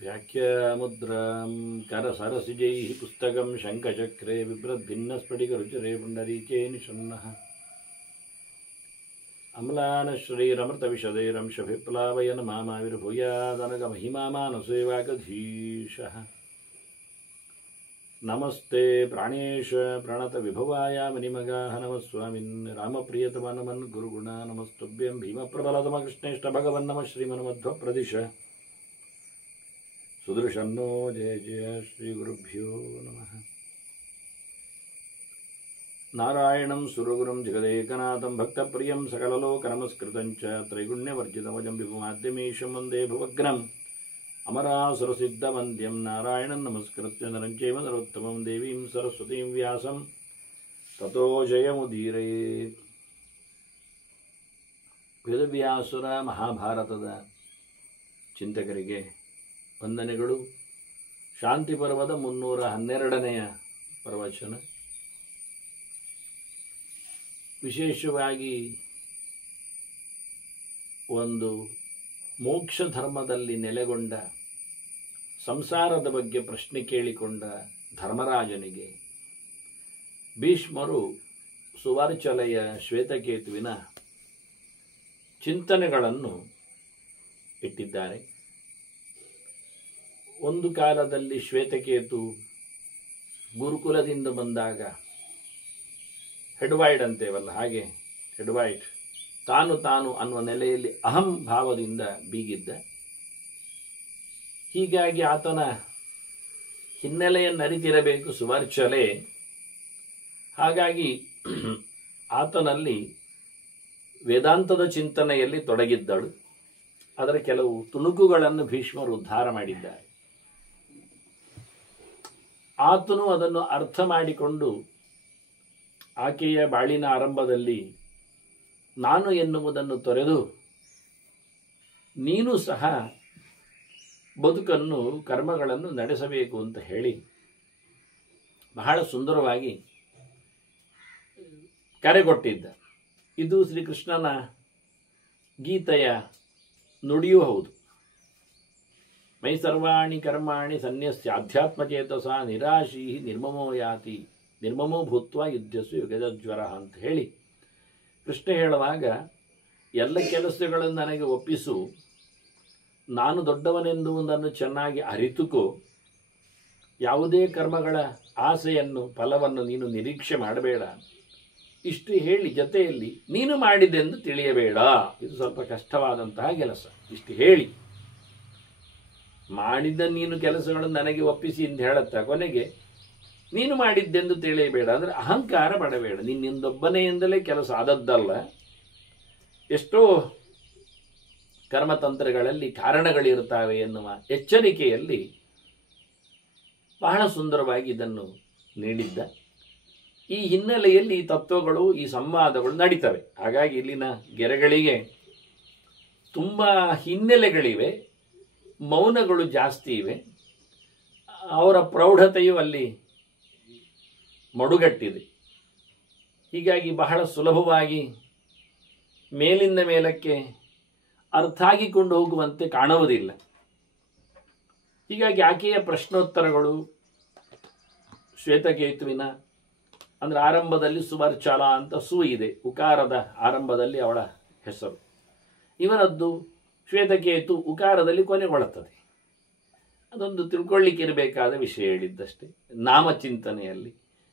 व्याख्यामुद्रां करसरसिजैः पुस्तकं शङ्खचक्रे बिभ्रद्भिन्नस्फटिकरुचिरे पुण्डरीके निषण्णः अम्लानश्रीरमृतविशदैरंशभिप्लावयन् मामाविर्भूयादनगमहिमामानसेवागधीशः नमस्ते प्राणेश प्रणतविभवाय मणिमगाः नमः स्वामिन् रामप्रियतमनमन् गुरुगुणा नमस्तुभ्यं भीमप्रबलतमकृष्णेष्ट भगवन् नमः श्रीमन्मध्वप्रदिश सुदर्शन्नो जय जय श्रीगुरुभ्यो नमः नारायणं सुरगुरुं जगदेकनाथं भक्तप्रियं सकललोकनमस्कृतं च त्रैगुण्यवर्जितमजं विभुमाद्यमीशं वन्दे भुवग्नम् अमरासुरसिद्धवन्द्यं नारायणं नमस्कृत्य नरं चैव नरोत्तमं देवीं सरस्वतीं व्यासं ततो जयमुदीरयेत्. ವೇದವ್ಯಾಸುರ ಮಹಾಭಾರತದ ಚಿಂತಕರಿಗೆ ವಂದನೆಗಳು. ಶಾಂತಿ ಪರ್ವದ 312ನೆಯ ಪ್ರವಚನ. ವಿಶೇಷವಾಗಿ ಒಂದು ಮೋಕ್ಷ ಧರ್ಮದಲ್ಲಿ ನೆಲೆಗೊಂಡ ಸಂಸಾರದ ಬಗ್ಗೆ ಪ್ರಶ್ನೆ ಕೇಳಿಕೊಂಡ ಧರ್ಮರಾಜನಿಗೆ ಭೀಷ್ಮರು ಸುವರ್ಚಲೆಯ ಶ್ವೇತಕೇತುವಿನ ಚಿಂತನೆಗಳನ್ನು ಇಟ್ಟಿದ್ದಾರೆ. ಒಂದು ಕಾಲದಲ್ಲಿ ಶ್ವೇತಕೇತು ಗುರುಕುಲದಿಂದ ಬಂದಾಗ ಹೆಡ್ವೈಡ್ ಅಂತೇವಲ್ಲ, ಹಾಗೆ ಹೆಡ್ವೈಡ್ ತಾನು ಅನ್ನುವ ನೆಲೆಯಲ್ಲಿ ಅಹಂ ಭಾವದಿಂದ ಬೀಗಿದ್ದ. ಹೀಗಾಗಿ ಆತನ ಹಿನ್ನೆಲೆಯನ್ನು ಅರಿತಿರಬೇಕು ಸುವರ್ಚಲೆ. ಹಾಗಾಗಿ ಆತನಲ್ಲಿ ವೇದಾಂತದ ಚಿಂತನೆಯಲ್ಲಿ ತೊಡಗಿದ್ದಳು. ಅದರ ಕೆಲವು ತುಣುಕುಗಳನ್ನು ಭೀಷ್ಮರು ಉದ್ಧಾರ ಮಾಡಿದ್ದಾರೆ. ಆತನು ಅದನ್ನು ಅರ್ಥ ಮಾಡಿಕೊಂಡು ಆಕೆಯ ಬಾಳಿನ ಆರಂಭದಲ್ಲಿ ನಾನು ಎನ್ನುವುದನ್ನು ತೊರೆದು ನೀನು ಸಹ ಬದುಕನ್ನು ಕರ್ಮಗಳನ್ನು ನಡೆಸಬೇಕು ಅಂತ ಹೇಳಿ ಬಹಳ ಸುಂದರವಾಗಿ ಕರೆಕೊಟ್ಟಿದ್ದ. ಇದು ಶ್ರೀಕೃಷ್ಣನ ಗೀತೆಯ ನುಡಿಯೂ ಹೌದು. ಮೈ ಸರ್ವಾಣಿ ಕರ್ಮಾಣಿ ಸನ್ಯಸ್ಯ ಅಧ್ಯಾತ್ಮಚೇತಸ ನಿರಾಶೀ ನಿರ್ಮಮೋ ಯಾತಿ ನಿರ್ಮಮೋ ಭೂತ್ವ ಯುದ್ಧಸ್ಸು ಯುಗಜ್ವರ ಅಂತ ಹೇಳಿ ಕೃಷ್ಣ ಹೇಳುವಾಗ ಎಲ್ಲ ಕೆಲಸಗಳನ್ನು ನನಗೆ ಒಪ್ಪಿಸು, ನಾನು ದೊಡ್ಡವನೆಂದುವುದನ್ನು ಚೆನ್ನಾಗಿ ಅರಿತುಕೋ, ಯಾವುದೇ ಕರ್ಮಗಳ ಆಸೆಯನ್ನು ಫಲವನ್ನು ನೀನು ನಿರೀಕ್ಷೆ ಮಾಡಬೇಡ, ಇಷ್ಟು ಹೇಳಿ ಜೊತೆಯಲ್ಲಿ ನೀನು ಮಾಡಿದೆಂದು ತಿಳಿಯಬೇಡ. ಇದು ಸ್ವಲ್ಪ ಕಷ್ಟವಾದಂತಹ ಕೆಲಸ. ಇಷ್ಟು ಹೇಳಿ ಮಾಡಿದ ನೀನು ಕೆಲಸಗಳನ್ನು ನನಗೆ ಒಪ್ಪಿಸಿ ಅಂತ ಹೇಳುತ್ತಾ ಕೊನೆಗೆ ನೀನು ಮಾಡಿದ್ದೆಂದು ತಿಳಿಯಬೇಡ ಅಂದರೆ ಅಹಂಕಾರ ಪಡಬೇಡ. ನಿನ್ನಿಂದೊಬ್ಬನೆಯಿಂದಲೇ ಕೆಲಸ ಆದದ್ದಲ್ಲ. ಎಷ್ಟೋ ಕರ್ಮತಂತ್ರಗಳಲ್ಲಿ ಕಾರಣಗಳಿರುತ್ತವೆ ಎನ್ನುವ ಎಚ್ಚರಿಕೆಯಲ್ಲಿ ಬಹಳ ಸುಂದರವಾಗಿ ಇದನ್ನು ನೀಡಿದ್ದ. ಈ ಹಿನ್ನೆಲೆಯಲ್ಲಿ ಈ ತತ್ವಗಳು, ಈ ಸಂವಾದಗಳು ನಡೀತವೆ. ಹಾಗಾಗಿ ಇಲ್ಲಿನ ಗೆರೆಗಳಿಗೆ ತುಂಬ ಹಿನ್ನೆಲೆಗಳಿವೆ, ಮೌನಗಳು ಜಾಸ್ತಿ ಇವೆ. ಅವರ ಪ್ರೌಢತೆಯು ಅಲ್ಲಿ ಮಡುಗಟ್ಟಿದೆ. ಹೀಗಾಗಿ ಬಹಳ ಸುಲಭವಾಗಿ ಮೇಲಿಂದ ಮೇಲಕ್ಕೆ ಅರ್ಥ ಆಗಿಕೊಂಡು ಹೋಗುವಂತೆ ಕಾಣುವುದಿಲ್ಲ. ಹೀಗಾಗಿ ಆಕೆಯ ಪ್ರಶ್ನೋತ್ತರಗಳು ಶ್ವೇತಕೇತುವಿನ ಅಂದರೆ ಆರಂಭದಲ್ಲಿ ಸುವರ್ಚಲ ಅಂತ ಸು ಇದೆ, ಉಕಾರದ ಆರಂಭದಲ್ಲಿ ಅವಳ ಹೆಸರು. ಇವನದ್ದು ಶ್ವೇತಕೇತು ಉಕಾರದಲ್ಲಿ ಕೊನೆಗೊಳ್ಳುತ್ತದೆ. ಅದೊಂದು ತಿಳ್ಕೊಳ್ಳಿಕ್ಕಿರಬೇಕಾದ ವಿಷಯ ಹೇಳಿದ್ದಷ್ಟೇ. ನಾಮಚಿಂತನೆಯಲ್ಲಿ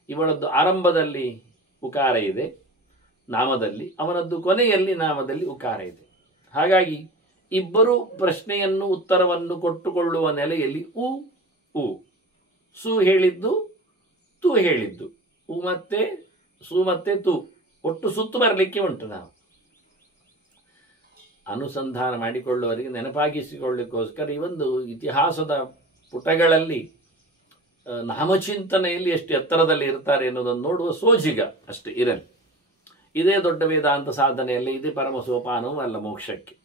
ಇವಳದ್ದು ಆರಂಭದಲ್ಲಿ ಉಕಾರ ಇದೆ ನಾಮದಲ್ಲಿ, ಅವನದ್ದು ಕೊನೆಯಲ್ಲಿ ನಾಮದಲ್ಲಿ ಉಕಾರ ಇದೆ. ಹಾಗಾಗಿ ಇಬ್ಬರು ಪ್ರಶ್ನೆಯನ್ನು ಉತ್ತರವನ್ನು ಕೊಟ್ಟುಕೊಳ್ಳುವ ನೆಲೆಯಲ್ಲಿ ಉ ಉ ಸು ಹೇಳಿದ್ದು ತು ಹೇಳಿದ್ದು, ಉ ಮತ್ತೆ ಸು ಮತ್ತೆ ತು ಒಟ್ಟು ಸುತ್ತು ಬರಲಿಕ್ಕೆ ಉಂಟು. ನಾವು ಅನುಸಂಧಾನ ಮಾಡಿಕೊಳ್ಳುವವರಿಗೆ ನೆನಪಾಗಿಸಿಕೊಳ್ಳಿಕ್ಕೋಸ್ಕರ ಈ ಒಂದು ಇತಿಹಾಸದ ಪುಟಗಳಲ್ಲಿ ನಾಮಚಿಂತನೆಯಲ್ಲಿ ಎಷ್ಟು ಎತ್ತರದಲ್ಲಿ ಇರ್ತಾರೆ ಎನ್ನುವುದನ್ನು ನೋಡುವ ಸೋಜಿಗ ಅಷ್ಟೇ ಇರಲಿ. ಇದೇ ದೊಡ್ಡ ವೇದಾಂತ ಸಾಧನೆಯಲ್ಲಿ ಇದೇ ಪರಮ ಸೋಪಾನವೂ ಅಲ್ಲ ಮೋಕ್ಷಕ್ಕೆ.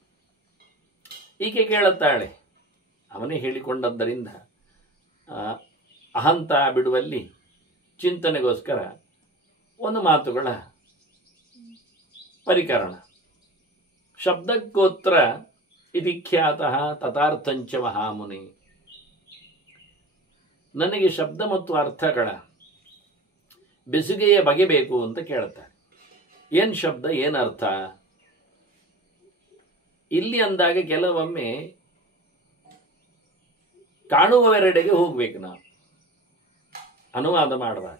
ಈಕೆ ಕೇಳುತ್ತಾಳೆ, ಅವನೇ ಹೇಳಿಕೊಂಡದ್ದರಿಂದ ಅಹಂತ ಬಿಡುವಲ್ಲಿ ಚಿಂತನೆಗೋಸ್ಕರ ಒಂದು ಮಾತುಗಳ ಪರಿಕರಣ. ಶಬ್ದಕ್ಕೋತ್ರ ಇತಿ ಖ್ಯಾತಃ ತಥಾರ್ಥಂಚ ಮಹಾಮುನಿ. ನನಗೆ ಶಬ್ದ ಮತ್ತು ಅರ್ಥಗಳ ಬೆಸುಗೆಯ ಬಗೆ ಬೇಕು ಅಂತ ಕೇಳ್ತಾರೆ. ಏನು ಶಬ್ದ, ಏನು ಅರ್ಥ? ಇಲ್ಲಿ ಅಂದಾಗ ಕೆಲವೊಮ್ಮೆ ಕಾಣುವವರೆಡೆಗೆ ಹೋಗ್ಬೇಕು ನಾವು ಅನುವಾದ ಮಾಡುವಾಗ.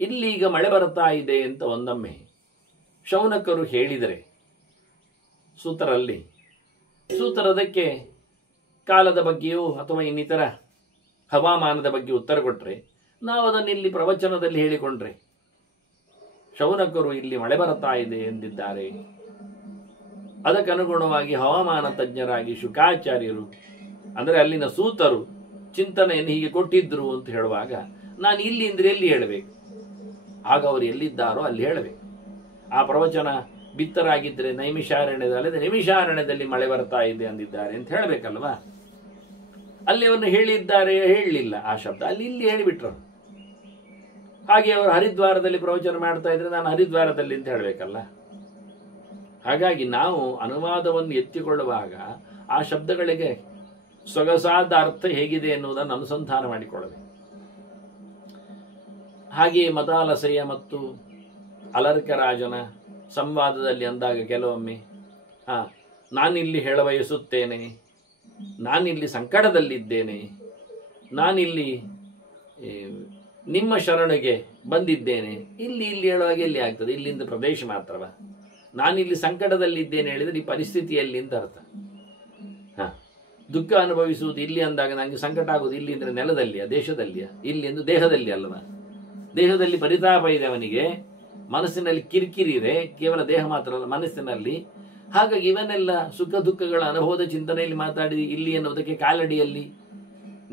ಇಲ್ಲಿ ಈಗ ಮಳೆ ಬರ್ತಾ ಇದೆ ಅಂತ ಒಂದೊಮ್ಮೆ ಶೌನಕರು ಹೇಳಿದರೆ ಸೂತರದಕ್ಕೆ ಕಾಲದ ಬಗ್ಗೆಯೋ ಅಥವಾ ಇನ್ನಿತರ ಹವಾಮಾನದ ಬಗ್ಗೆ ಉತ್ತರ ಕೊಟ್ಟರೆ, ನಾವು ಅದನ್ನು ಇಲ್ಲಿ ಪ್ರವಚನದಲ್ಲಿ ಹೇಳಿಕೊಂಡ್ರೆ ಶೌನಕರು ಇಲ್ಲಿ ಮಳೆ ಬರುತ್ತಾ ಇದೆ ಎಂದಿದ್ದಾರೆ, ಅದಕ್ಕನುಗುಣವಾಗಿ ಹವಾಮಾನ ತಜ್ಞರಾಗಿ ಶುಕಾಚಾರ್ಯರು ಅಂದರೆ ಅಲ್ಲಿನ ಸೂತರು ಚಿಂತನೆಯನ್ನು ಹೀಗೆ ಕೊಟ್ಟಿದ್ರು ಅಂತ ಹೇಳುವಾಗ ನಾನು ಇಲ್ಲಿ ಅಂದ್ರೆ ಎಲ್ಲಿ ಹೇಳಬೇಕು? ಆಗ ಅವರು ಎಲ್ಲಿದ್ದಾರೋ ಅಲ್ಲಿ ಹೇಳಬೇಕು. ಆ ಪ್ರವಚನ ಬಿತ್ತರಾಗಿದ್ದರೆ ನೈಮಿಷಾರಣ್ಯದಲ್ಲದೆ ನಿಮಿಷಾರಣ್ಯದಲ್ಲಿ ಮಳೆ ಬರ್ತಾ ಇದೆ ಅಂದಿದ್ದಾರೆ ಅಂತ ಹೇಳಬೇಕಲ್ವಾ? ಅಲ್ಲಿ ಅವನು ಹೇಳಿದ್ದಾರೆ, ಹೇಳಲಿಲ್ಲ ಆ ಶಬ್ದ, ಅಲ್ಲಿ ಇಲ್ಲಿ ಹೇಳಿಬಿಟ್ರು. ಹಾಗೆ ಅವರು ಹರಿದ್ವಾರದಲ್ಲಿ ಪ್ರವಚನ ಮಾಡ್ತಾ ಇದ್ರೆ ನಾನು ಹರಿದ್ವಾರದಲ್ಲಿ ಅಂತ ಹೇಳಬೇಕಲ್ಲ. ಹಾಗಾಗಿ ನಾವು ಅನುವಾದವನ್ನು ಎತ್ತಿಕೊಳ್ಳುವಾಗ ಆ ಶಬ್ದಗಳಿಗೆ ಸೊಗಸಾದ ಅರ್ಥ ಹೇಗಿದೆ ಎನ್ನುವುದನ್ನು ಅನುಸಂಧಾನ ಮಾಡಿಕೊಳ್ಳಬೇಕು. ಹಾಗೆಯೇ ಮದಾಲಸೆಯ ಮತ್ತು ಅಲರ್ಕರಾಜನ ಸಂವಾದದಲ್ಲಿ ಅಂದಾಗ ಕೆಲವೊಮ್ಮೆ ನಾನಿಲ್ಲಿ ಹೇಳ ಬಯಸುತ್ತೇನೆ, ನಾನಿಲ್ಲಿ ಸಂಕಟದಲ್ಲಿದ್ದೇನೆ, ನಾನಿಲ್ಲಿ ನಿಮ್ಮ ಶರಣೆಗೆ ಬಂದಿದ್ದೇನೆ, ಇಲ್ಲಿ ಹೇಳುವಾಗ ಎಲ್ಲಿ ಆಗ್ತದೆ? ಇಲ್ಲಿಂದ ಪ್ರದೇಶ ಮಾತ್ರವ? ನಾನಿಲ್ಲಿ ಸಂಕಟದಲ್ಲಿದ್ದೇನೆ ಹೇಳಿದ್ರೆ ಈ ಪರಿಸ್ಥಿತಿಯಲ್ಲಿ ಅಂತ ಅರ್ಥ. ದುಃಖ ಅನುಭವಿಸುವುದು ಇಲ್ಲಿ ಅಂದಾಗ ನನಗೆ ಸಂಕಟ ಆಗುವುದು ಇಲ್ಲಿ ಅಂದ್ರೆ ನೆಲದಲ್ಲಿಯ, ದೇಶದಲ್ಲಿಯ? ಇಲ್ಲಿ ಎಂದು ದೇಹದಲ್ಲಿ ಅಲ್ವಾ? ದೇಹದಲ್ಲಿ ಪರಿತಾಪ ಇದೆ ಅವನಿಗೆ, ಮನಸ್ಸಿನಲ್ಲಿ ಕಿರಿಕಿರಿ ಇದೆ, ಕೇವಲ ದೇಹ ಮಾತ್ರ ಅಲ್ಲ ಮನಸ್ಸಿನಲ್ಲಿ. ಹಾಗಾಗಿ ಇವನ್ನೆಲ್ಲ ಸುಖ ದುಃಖಗಳ ಅನುಭವದ ಚಿಂತನೆಯಲ್ಲಿ ಮಾತಾಡಿ ಇಲ್ಲಿ ಎನ್ನುವುದಕ್ಕೆ ಕಾಲಡಿಯಲ್ಲಿ,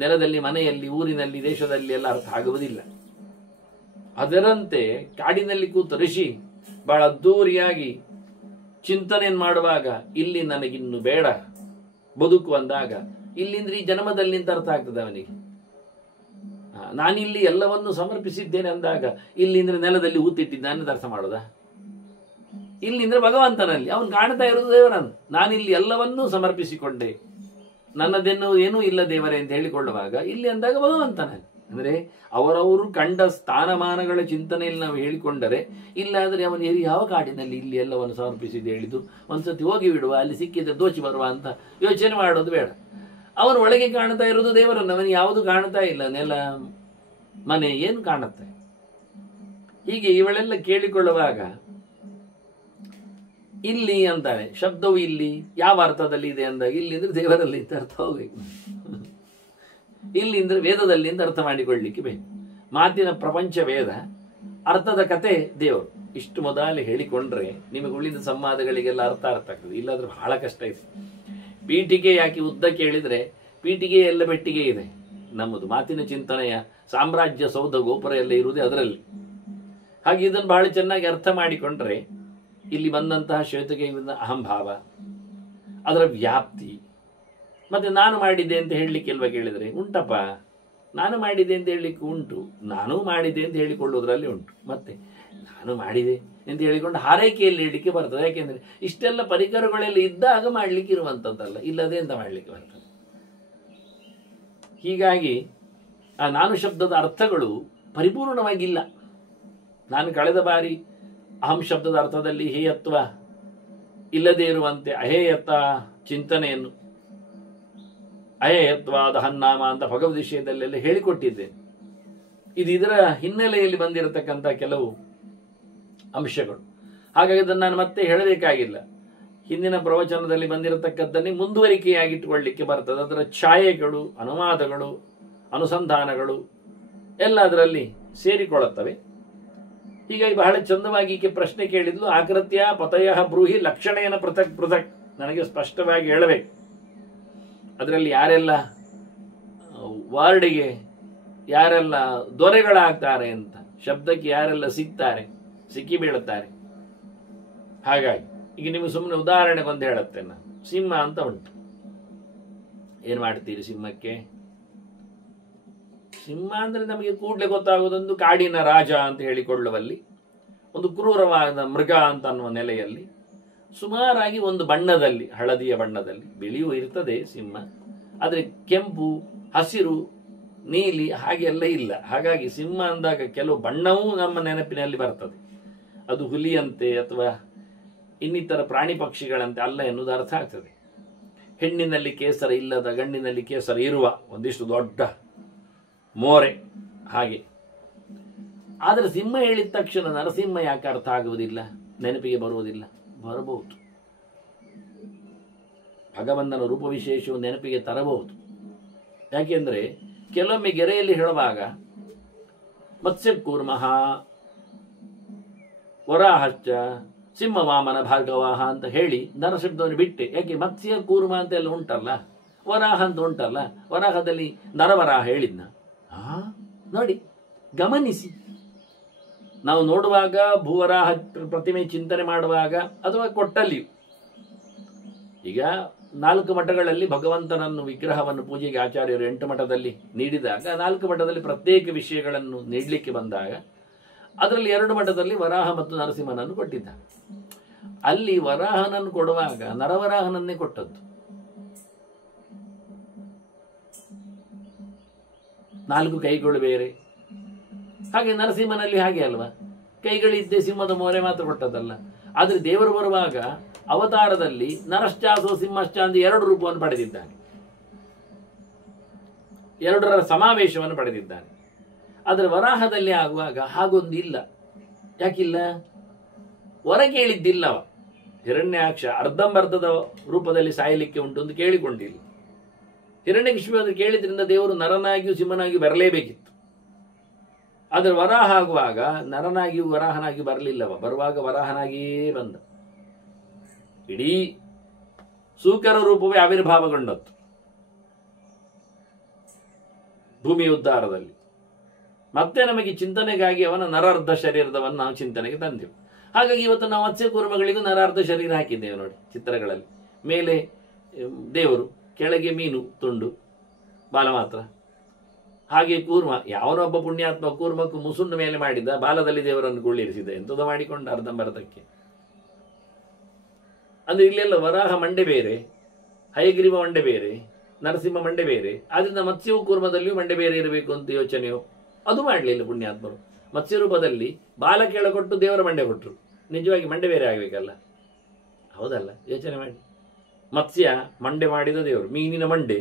ನೆಲದಲ್ಲಿ, ಮನೆಯಲ್ಲಿ, ಊರಿನಲ್ಲಿ, ದೇಶದಲ್ಲಿ ಎಲ್ಲ ಅರ್ಥ ಆಗುವುದಿಲ್ಲ. ಅದರಂತೆ ಕಾಡಿನಲ್ಲಿ ಕೂತು ಋಷಿ ಬಹಳ ಅದ್ದೂರಿಯಾಗಿ ಚಿಂತನೆಯನ್ನು ಮಾಡುವಾಗ ಇಲ್ಲಿ ನನಗಿನ್ನು ಬೇಡ ಬದುಕು ಅಂದಾಗ ಇಲ್ಲಿಂದ್ರೆ ಈ ಜನ್ಮದಲ್ಲಿ ಅಂತ ಅರ್ಥ ಆಗ್ತದೆ ಅವನಿಗೆ. ನಾನಿಲ್ಲಿ ಎಲ್ಲವನ್ನು ಸಮರ್ಪಿಸಿದ್ದೇನೆ ಅಂದಾಗ ಇಲ್ಲಿಂದ್ರೆ ನೆಲದಲ್ಲಿ ಊತಿಟ್ಟಿದ್ದಾನೆ ಅಂತ ಅರ್ಥ ಮಾಡೋದ? ಇಲ್ಲಿಂದ್ರೆ ಭಗವಂತನಲ್ಲಿ ಅವನು ಕಾಣ್ತಾ ಇರೋದು ದೇವರನ್ನು. ನಾನಿಲ್ಲಿ ಎಲ್ಲವನ್ನೂ ಸಮರ್ಪಿಸಿಕೊಂಡೆ, ನನ್ನದೆನ್ನು ಏನೂ ಇಲ್ಲ ದೇವರೇ ಅಂತ ಹೇಳಿಕೊಳ್ಳುವಾಗ ಇಲ್ಲಿ ಅಂದಾಗ ಭಗವಂತನಲ್ಲಿ. ಅಂದ್ರೆ ಅವರವರು ಕಂಡ ಸ್ಥಾನಮಾನಗಳ ಚಿಂತನೆಯಲ್ಲಿ ನಾವು ಹೇಳಿಕೊಂಡರೆ, ಇಲ್ಲಾದ್ರೆ ಅವನು ಯಾವ ಕಾಡಿನಲ್ಲಿ ಇಲ್ಲಿ ಎಲ್ಲವನ್ನು ಸಮರ್ಪಿಸಿದೆ ಹೇಳಿದ್ದು, ಒಂದ್ಸತಿ ಹೋಗಿ ಬಿಡುವ, ಅಲ್ಲಿ ಸಿಕ್ಕಿದ್ರೆ ದೋಚಿ ಬರುವ ಅಂತ ಯೋಚನೆ ಮಾಡೋದು ಬೇಡ. ಅವನು ಒಳಗೆ ಕಾಣ್ತಾ ಇರೋದು ದೇವರನ್ನು, ಅವನಿಗೆ ಯಾವುದು ಕಾಣ್ತಾ ಇಲ್ಲ, ನೆಲ ಮನೆ ಏನು ಕಾಣುತ್ತೆ. ಹೀಗೆ ಇವಳೆಲ್ಲ ಕೇಳಿಕೊಳ್ಳುವಾಗ ಇಲ್ಲಿ ಅಂತಾನೆ ಶಬ್ದವು ಇಲ್ಲಿ ಯಾವ ಅರ್ಥದಲ್ಲಿ ಇದೆ ಅಂದಾಗ ಇಲ್ಲಿ ಅಂದ್ರೆ ದೇವರಲ್ಲಿ ಅಂತ ಅರ್ಥ ಹೋಗ್ಬೇಕು, ಇಲ್ಲಿ ಅಂದ್ರೆ ವೇದದಲ್ಲಿ ಅಂತ ಅರ್ಥ ಮಾಡಿಕೊಳ್ಳಲಿಕ್ಕೆ ಬೇಕು. ಮಾತಿನ ಪ್ರಪಂಚ ವೇದ, ಅರ್ಥದ ಕತೆ ದೇವರು. ಇಷ್ಟು ಮೊದಲೇ ಹೇಳಿಕೊಂಡ್ರೆ ನಿಮಗೆ ಉಳಿದ ಸಂವಾದಗಳಿಗೆಲ್ಲ ಅರ್ಥ ಆಗ್ತದೆ. ಇಲ್ಲಾದ್ರೆ ಬಹಳ ಕಷ್ಟ ಇದೆ. ಪೀಠಿಗೆ ಯಾಕೆ ಉದ್ದ ಕೇಳಿದ್ರೆ ಪೀಠಿಗೆ ಎಲ್ಲ ಬೆಟ್ಟಿಗೆ ಇದೆ. ನಮ್ಮದು ಮಾತಿನ ಚಿಂತನೆಯ ಸಾಮ್ರಾಜ್ಯ ಸೌಧ ಗೋಪುರ ಎಲ್ಲ ಇರುವುದೇ ಅದರಲ್ಲಿ. ಹಾಗೆ ಇದನ್ನು ಬಹಳ ಚೆನ್ನಾಗಿ ಅರ್ಥ ಮಾಡಿಕೊಂಡ್ರೆ ಇಲ್ಲಿ ಬಂದಂತಹ ಶ್ವೇತಕೆಯಿಂದ ಅಹಂಭಾವ, ಅದರ ವ್ಯಾಪ್ತಿ, ಮತ್ತೆ ನಾನು ಮಾಡಿದ್ದೆ ಅಂತ ಹೇಳಲಿಕ್ಕೆ ಇಲ್ವಾ ಕೇಳಿದರೆ ಉಂಟಪ್ಪ. ನಾನು ಮಾಡಿದೆ ಅಂತ ಹೇಳಲಿಕ್ಕೆ ಉಂಟು, ನಾನು ಮಾಡಿದೆ ಅಂತ ಹೇಳಿಕೊಳ್ಳುವುದರಲ್ಲಿ ಉಂಟು, ಮತ್ತೆ ನಾನು ಮಾಡಿದೆ ಅಂತ ಹೇಳಿಕೊಂಡು ಹಾರೈಕೆಯಲ್ಲಿ ಹೇಳಲಿಕ್ಕೆ ಬರ್ತದೆ. ಯಾಕೆಂದ್ರೆ ಇಷ್ಟೆಲ್ಲ ಪರಿಕರಗಳೆಲ್ಲ ಇದ್ದಾಗ ಮಾಡ್ಲಿಕ್ಕೆ ಇರುವಂಥದ್ದಲ್ಲ, ಇಲ್ಲದೆ ಅಂತ ಮಾಡ್ಲಿಕ್ಕೆ ಬರ್ತದೆ. ಹೀಗಾಗಿ ಆ ನಾನು ಶಬ್ದದ ಅರ್ಥಗಳು ಪರಿಪೂರ್ಣವಾಗಿಲ್ಲ. ನಾನು ಕಳೆದ ಬಾರಿ ಅಹಂ ಶಬ್ದದ ಅರ್ಥದಲ್ಲಿ ಹೇಯತ್ವ ಇಲ್ಲದೆ ಇರುವಂತೆ ಅಹೇಯತ್ವ ಚಿಂತನೆಯನ್ನು, ಅಹೇಯತ್ವಾದ ಹನ್ನಾಮ ಅಂತ ಭಗವದ್ ವಿಷಯದಲ್ಲೆಲ್ಲ ಹೇಳಿಕೊಟ್ಟಿದ್ದೇನೆ. ಇದು ಇದರ ಹಿನ್ನೆಲೆಯಲ್ಲಿ ಬಂದಿರತಕ್ಕಂಥ ಕೆಲವು ಅಂಶಗಳು. ಹಾಗಾಗಿ ಅದನ್ನು ನಾನು ಮತ್ತೆ ಹೇಳಬೇಕಾಗಿಲ್ಲ. ಹಿಂದಿನ ಪ್ರವಚನದಲ್ಲಿ ಬಂದಿರತಕ್ಕದ್ದನ್ನೇ ಮುಂದುವರಿಕೆಯಾಗಿಟ್ಟುಕೊಳ್ಳಲಿಕ್ಕೆ ಬರ್ತದೆ. ಅದರ ಛಾಯೆಗಳು, ಅನುವಾದಗಳು, ಅನುಸಂಧಾನಗಳು ಎಲ್ಲ ಅದರಲ್ಲಿ ಸೇರಿಕೊಳ್ಳುತ್ತವೆ. ಹೀಗಾಗಿ ಬಹಳ ಚಂದವಾಗಿ ಈಕೆ ಪ್ರಶ್ನೆ ಕೇಳಿದ್ಲು. ಆಕೃತ್ಯ ಪತಯ ಬ್ರೂಹಿ ಲಕ್ಷಣೇನ ಪೃಥಕ್ ಪೃಥಕ್. ನನಗೆ ಸ್ಪಷ್ಟವಾಗಿ ಹೇಳಬೇಕು ಅದರಲ್ಲಿ ಯಾರೆಲ್ಲ ವಾರ್ಡಿಗೆ ಯಾರೆಲ್ಲ ದೊರೆಗಳಾಗ್ತಾರೆ ಅಂತ, ಶಬ್ದಕ್ಕೆ ಯಾರೆಲ್ಲ ಸಿಕ್ಕಿ ಬೀಳುತ್ತಾರೆ. ಹಾಗಾಗಿ ಈಗ ನಿಮಗೆ ಸುಮ್ಮನೆ ಉದಾಹರಣೆಗೊಂದು ಹೇಳುತ್ತೆ. ನಾನು ಸಿಂಹ ಅಂತ ಉಂಟು. ಏನ್ ಮಾಡ್ತೀರಿ ಸಿಂಹಕ್ಕೆ? ಸಿಂಹ ಅಂದ್ರೆ ನಮಗೆ ಕೂಡಲೇ ಗೊತ್ತಾಗೋದೊಂದು ಕಾಡಿನ ರಾಜ ಅಂತ ಹೇಳಿಕೊಳ್ಳುವಲ್ಲಿ, ಒಂದು ಕ್ರೂರವಾದ ಮೃಗ ಅಂತ ಅನ್ನುವ ನೆಲೆಯಲ್ಲಿ, ಸುಮಾರಾಗಿ ಒಂದು ಬಣ್ಣದಲ್ಲಿ, ಹಳದಿಯ ಬಣ್ಣದಲ್ಲಿ, ಬಿಳಿಯೂ ಇರ್ತದೆ ಸಿಂಹ, ಆದರೆ ಕೆಂಪು, ಹಸಿರು, ನೀಲಿ ಹಾಗೆಲ್ಲ ಇಲ್ಲ. ಹಾಗಾಗಿ ಸಿಂಹ ಅಂದಾಗ ಕೆಲವು ಬಣ್ಣವೂ ನಮ್ಮ ನೆನಪಿನಲ್ಲಿ ಬರ್ತದೆ. ಅದು ಹುಲಿಯಂತೆ ಅಥವಾ ಇನ್ನಿತರ ಪ್ರಾಣಿ ಪಕ್ಷಿಗಳಂತೆ ಅಲ್ಲ ಎನ್ನುವುದು ಅರ್ಥ ಆಗ್ತದೆ. ಹೆಣ್ಣಿನಲ್ಲಿ ಕೇಸರ ಇಲ್ಲದ, ಗಂಡಿನಲ್ಲಿ ಕೇಸರ ಇರುವ ಒಂದಿಷ್ಟು ದೊಡ್ಡ ಮೋರೆ ಹಾಗೆ. ಆದರೆ ಸಿಂಹ ಹೇಳಿದ ತಕ್ಷಣ ನರಸಿಂಹ ಯಾಕೆ ಅರ್ಥ ಆಗುವುದಿಲ್ಲ, ನೆನಪಿಗೆ ಬರುವುದಿಲ್ಲ? ಬರಬಹುದು. ಭಗವಂತನ ರೂಪ ವಿಶೇಷವು ನೆನಪಿಗೆ ತರಬಹುದು. ಯಾಕೆಂದ್ರೆ ಕೆಲವೊಮ್ಮೆ ಗೆರೆಯಲ್ಲಿ ಹೇಳುವಾಗ ಮತ್ಸ್ಯಕೂರ್ಮಃ ವರಾಹಶ್ಚ ಸಿಂಹ ವಾಮನ ಭಾರ್ಗವಾಹ ಅಂತ ಹೇಳಿ ನರಶಬ್ದವನ್ನು ಬಿಟ್ಟೆ. ಯಾಕೆ ಮತ್ಸ್ಯ ಕೂರ್ಮ ಅಂತ ಎಲ್ಲ ಉಂಟಲ್ಲ, ವರಾಹ ಅಂತ ಉಂಟಲ್ಲ, ವರಾಹದಲ್ಲಿ ನರವರಾಹ ಹೇಳಿದ್ನ. ನೋಡಿ, ಗಮನಿಸಿ. ನಾವು ನೋಡುವಾಗ ಭೂವರಾಹ ಪ್ರತಿಮೆ ಚಿಂತನೆ ಮಾಡುವಾಗ ಅಥವಾ ಕೊಟ್ಟಲ್ಲಿಯೂ, ಈಗ 4 ಮಠಗಳಲ್ಲಿ ಭಗವಂತನನ್ನು ವಿಗ್ರಹವನ್ನು ಪೂಜೆಗೆ ಆಚಾರ್ಯರು 8 ಮಠದಲ್ಲಿ ನೀಡಿದಾಗ 4 ಮಠದಲ್ಲಿ ಪ್ರತ್ಯೇಕ ವಿಷಯಗಳನ್ನು ನೀಡಲಿಕ್ಕೆ ಬಂದಾಗ ಅದರಲ್ಲಿ 2 ಮಠದಲ್ಲಿ ವರಾಹ ಮತ್ತು ನರಸಿಂಹನನ್ನು ಕೊಟ್ಟಿದ್ದ. ಅಲ್ಲಿ ವರಾಹನನ್ನು ಕೊಡುವಾಗ ನರವರಾಹನನ್ನೇ ಕೊಟ್ಟದ್ದು. 4 ಕೈಗಳು ಬೇರೆ. ಹಾಗೆ ನರಸಿಂಹನಲ್ಲಿ ಹಾಗೆ ಅಲ್ವಾ, ಕೈಗಳಿದ್ದೇ ಸಿಂಹದ ಮೋರೆ ಮಾತ್ರ ಕೊಟ್ಟದ್ದಲ್ಲ. ಆದ್ರೆ ದೇವರು ಬರುವಾಗ ಅವತಾರದಲ್ಲಿ ನರಶ್ಚಾಸೋ ಸಿಂಹಶ್ಚ ಅಂತ 2 ರೂಪವನ್ನು ಪಡೆದಿದ್ದಾನೆ, 2ರ ಸಮಾವೇಶವನ್ನು ಪಡೆದಿದ್ದಾನೆ. ಆದರೆ ವರಾಹದಲ್ಲಿ ಆಗುವಾಗ ಹಾಗೊಂದು ಇಲ್ಲ. ಯಾಕಿಲ್ಲ? ವರ ಕೇಳಿದ್ದಿಲ್ಲವ. ಹಿರಣ್ಯಾಕ್ಷ ಅರ್ಧಂಬರ್ಧದ ರೂಪದಲ್ಲಿ ಸಾಯಲಿಕ್ಕೆ ಉಂಟು ಅಂತ ಕೇಳಿಕೊಂಡಿಲ್ಲ. ಹಿರಣ್ಯಕಶಿಪು ಅದು ಕೇಳಿದ್ರಿಂದ ದೇವರು ನರನಾಗಿಯೂ ಸಿಂಹನಾಗಿಯೂ ಬರಲೇಬೇಕಿತ್ತು. ಆದರೆ ವರಾಹ ಆಗುವಾಗ ನರನಾಗಿಯೂ ವರಾಹನಾಗಿಯೂ ಬರಲಿಲ್ಲವ. ಬರುವಾಗ ವರಾಹನಾಗಿಯೇ ಬಂದ. ಇಡೀ ಸೂಕರ ರೂಪವೇ ಆವಿರ್ಭಾವಗೊಂಡದ್ದು ಭೂಮಿ ಉದ್ಧಾರದಲ್ಲಿ. ಮತ್ತೆ ನಮಗೆ ಚಿಂತನೆಗಾಗಿ ಅವನ ನರಾರ್ಧ ಶರೀರದವನ್ನು ನಾವು ಚಿಂತನೆಗೆ ತಂದೆವು. ಹಾಗಾಗಿ ಇವತ್ತು ನಾವು ಮತ್ಸ್ಯಕೂರ್ಮಗಳಿಗೂ ನರಾರ್ಧ ಶರೀರ ಹಾಕಿದ್ದೇವೆ ನೋಡಿ ಚಿತ್ರಗಳಲ್ಲಿ. ಮೇಲೆ ದೇವರು, ಕೆಳಗೆ ಮೀನು ತುಂಡು, ಬಾಲ ಮಾತ್ರ. ಹಾಗೆ ಕೂರ್ಮ, ಯಾವನೊಬ್ಬ ಪುಣ್ಯಾತ್ಮ ಕೂರ್ಮಕ್ಕೂ ಮುಸುಣ್ಣು ಮೇಲೆ ಮಾಡಿದ, ಬಾಲದಲ್ಲಿ ದೇವರನ್ನು ಕುಳ್ಳಿರಿಸಿದ, ಎಂಥದ್ದು ಮಾಡಿಕೊಂಡ ಅರ್ಧಂಬರ್ಧಕ್ಕೆ. ಅಂದ್ರೆ ಇಲ್ಲೆಲ್ಲ ವರಾಹ ಮಂಡೆ ಬೇರೆ, ಹಯಗ್ರೀವ ಮಂಡೆ ಬೇರೆ, ನರಸಿಂಹ ಮಂಡೆ ಬೇರೆ. ಆದ್ರಿಂದ ಮತ್ಸ್ಯವು ಕೂರ್ಮದಲ್ಲಿಯೂ ಮಂಡೆ ಬೇರೆ ಇರಬೇಕು ಅಂತ ಯೋಚನೆಯೋ ಅದು ಮಾಡಲಿಲ್ಲ ಪುಣ್ಯಾತ್ಮರು. ಮತ್ಸ್ಯ ರೂಪದಲ್ಲಿ ಬಾಲ ಕೆಳಕೊಟ್ಟು ದೇವರ ಮಂಡೆ ಕೊಟ್ಟರು. ನಿಜವಾಗಿ ಮಂಡೆ ಬೇರೆ ಆಗಬೇಕಲ್ಲ, ಹೌದಲ್ಲ? ಯೋಚನೆ ಮಾಡಿ. ಮತ್ಸ್ಯ ಮಂಡೆ ಮಾಡಿದ ದೇವರು, ಮೀನಿನ ಮಂಡೆ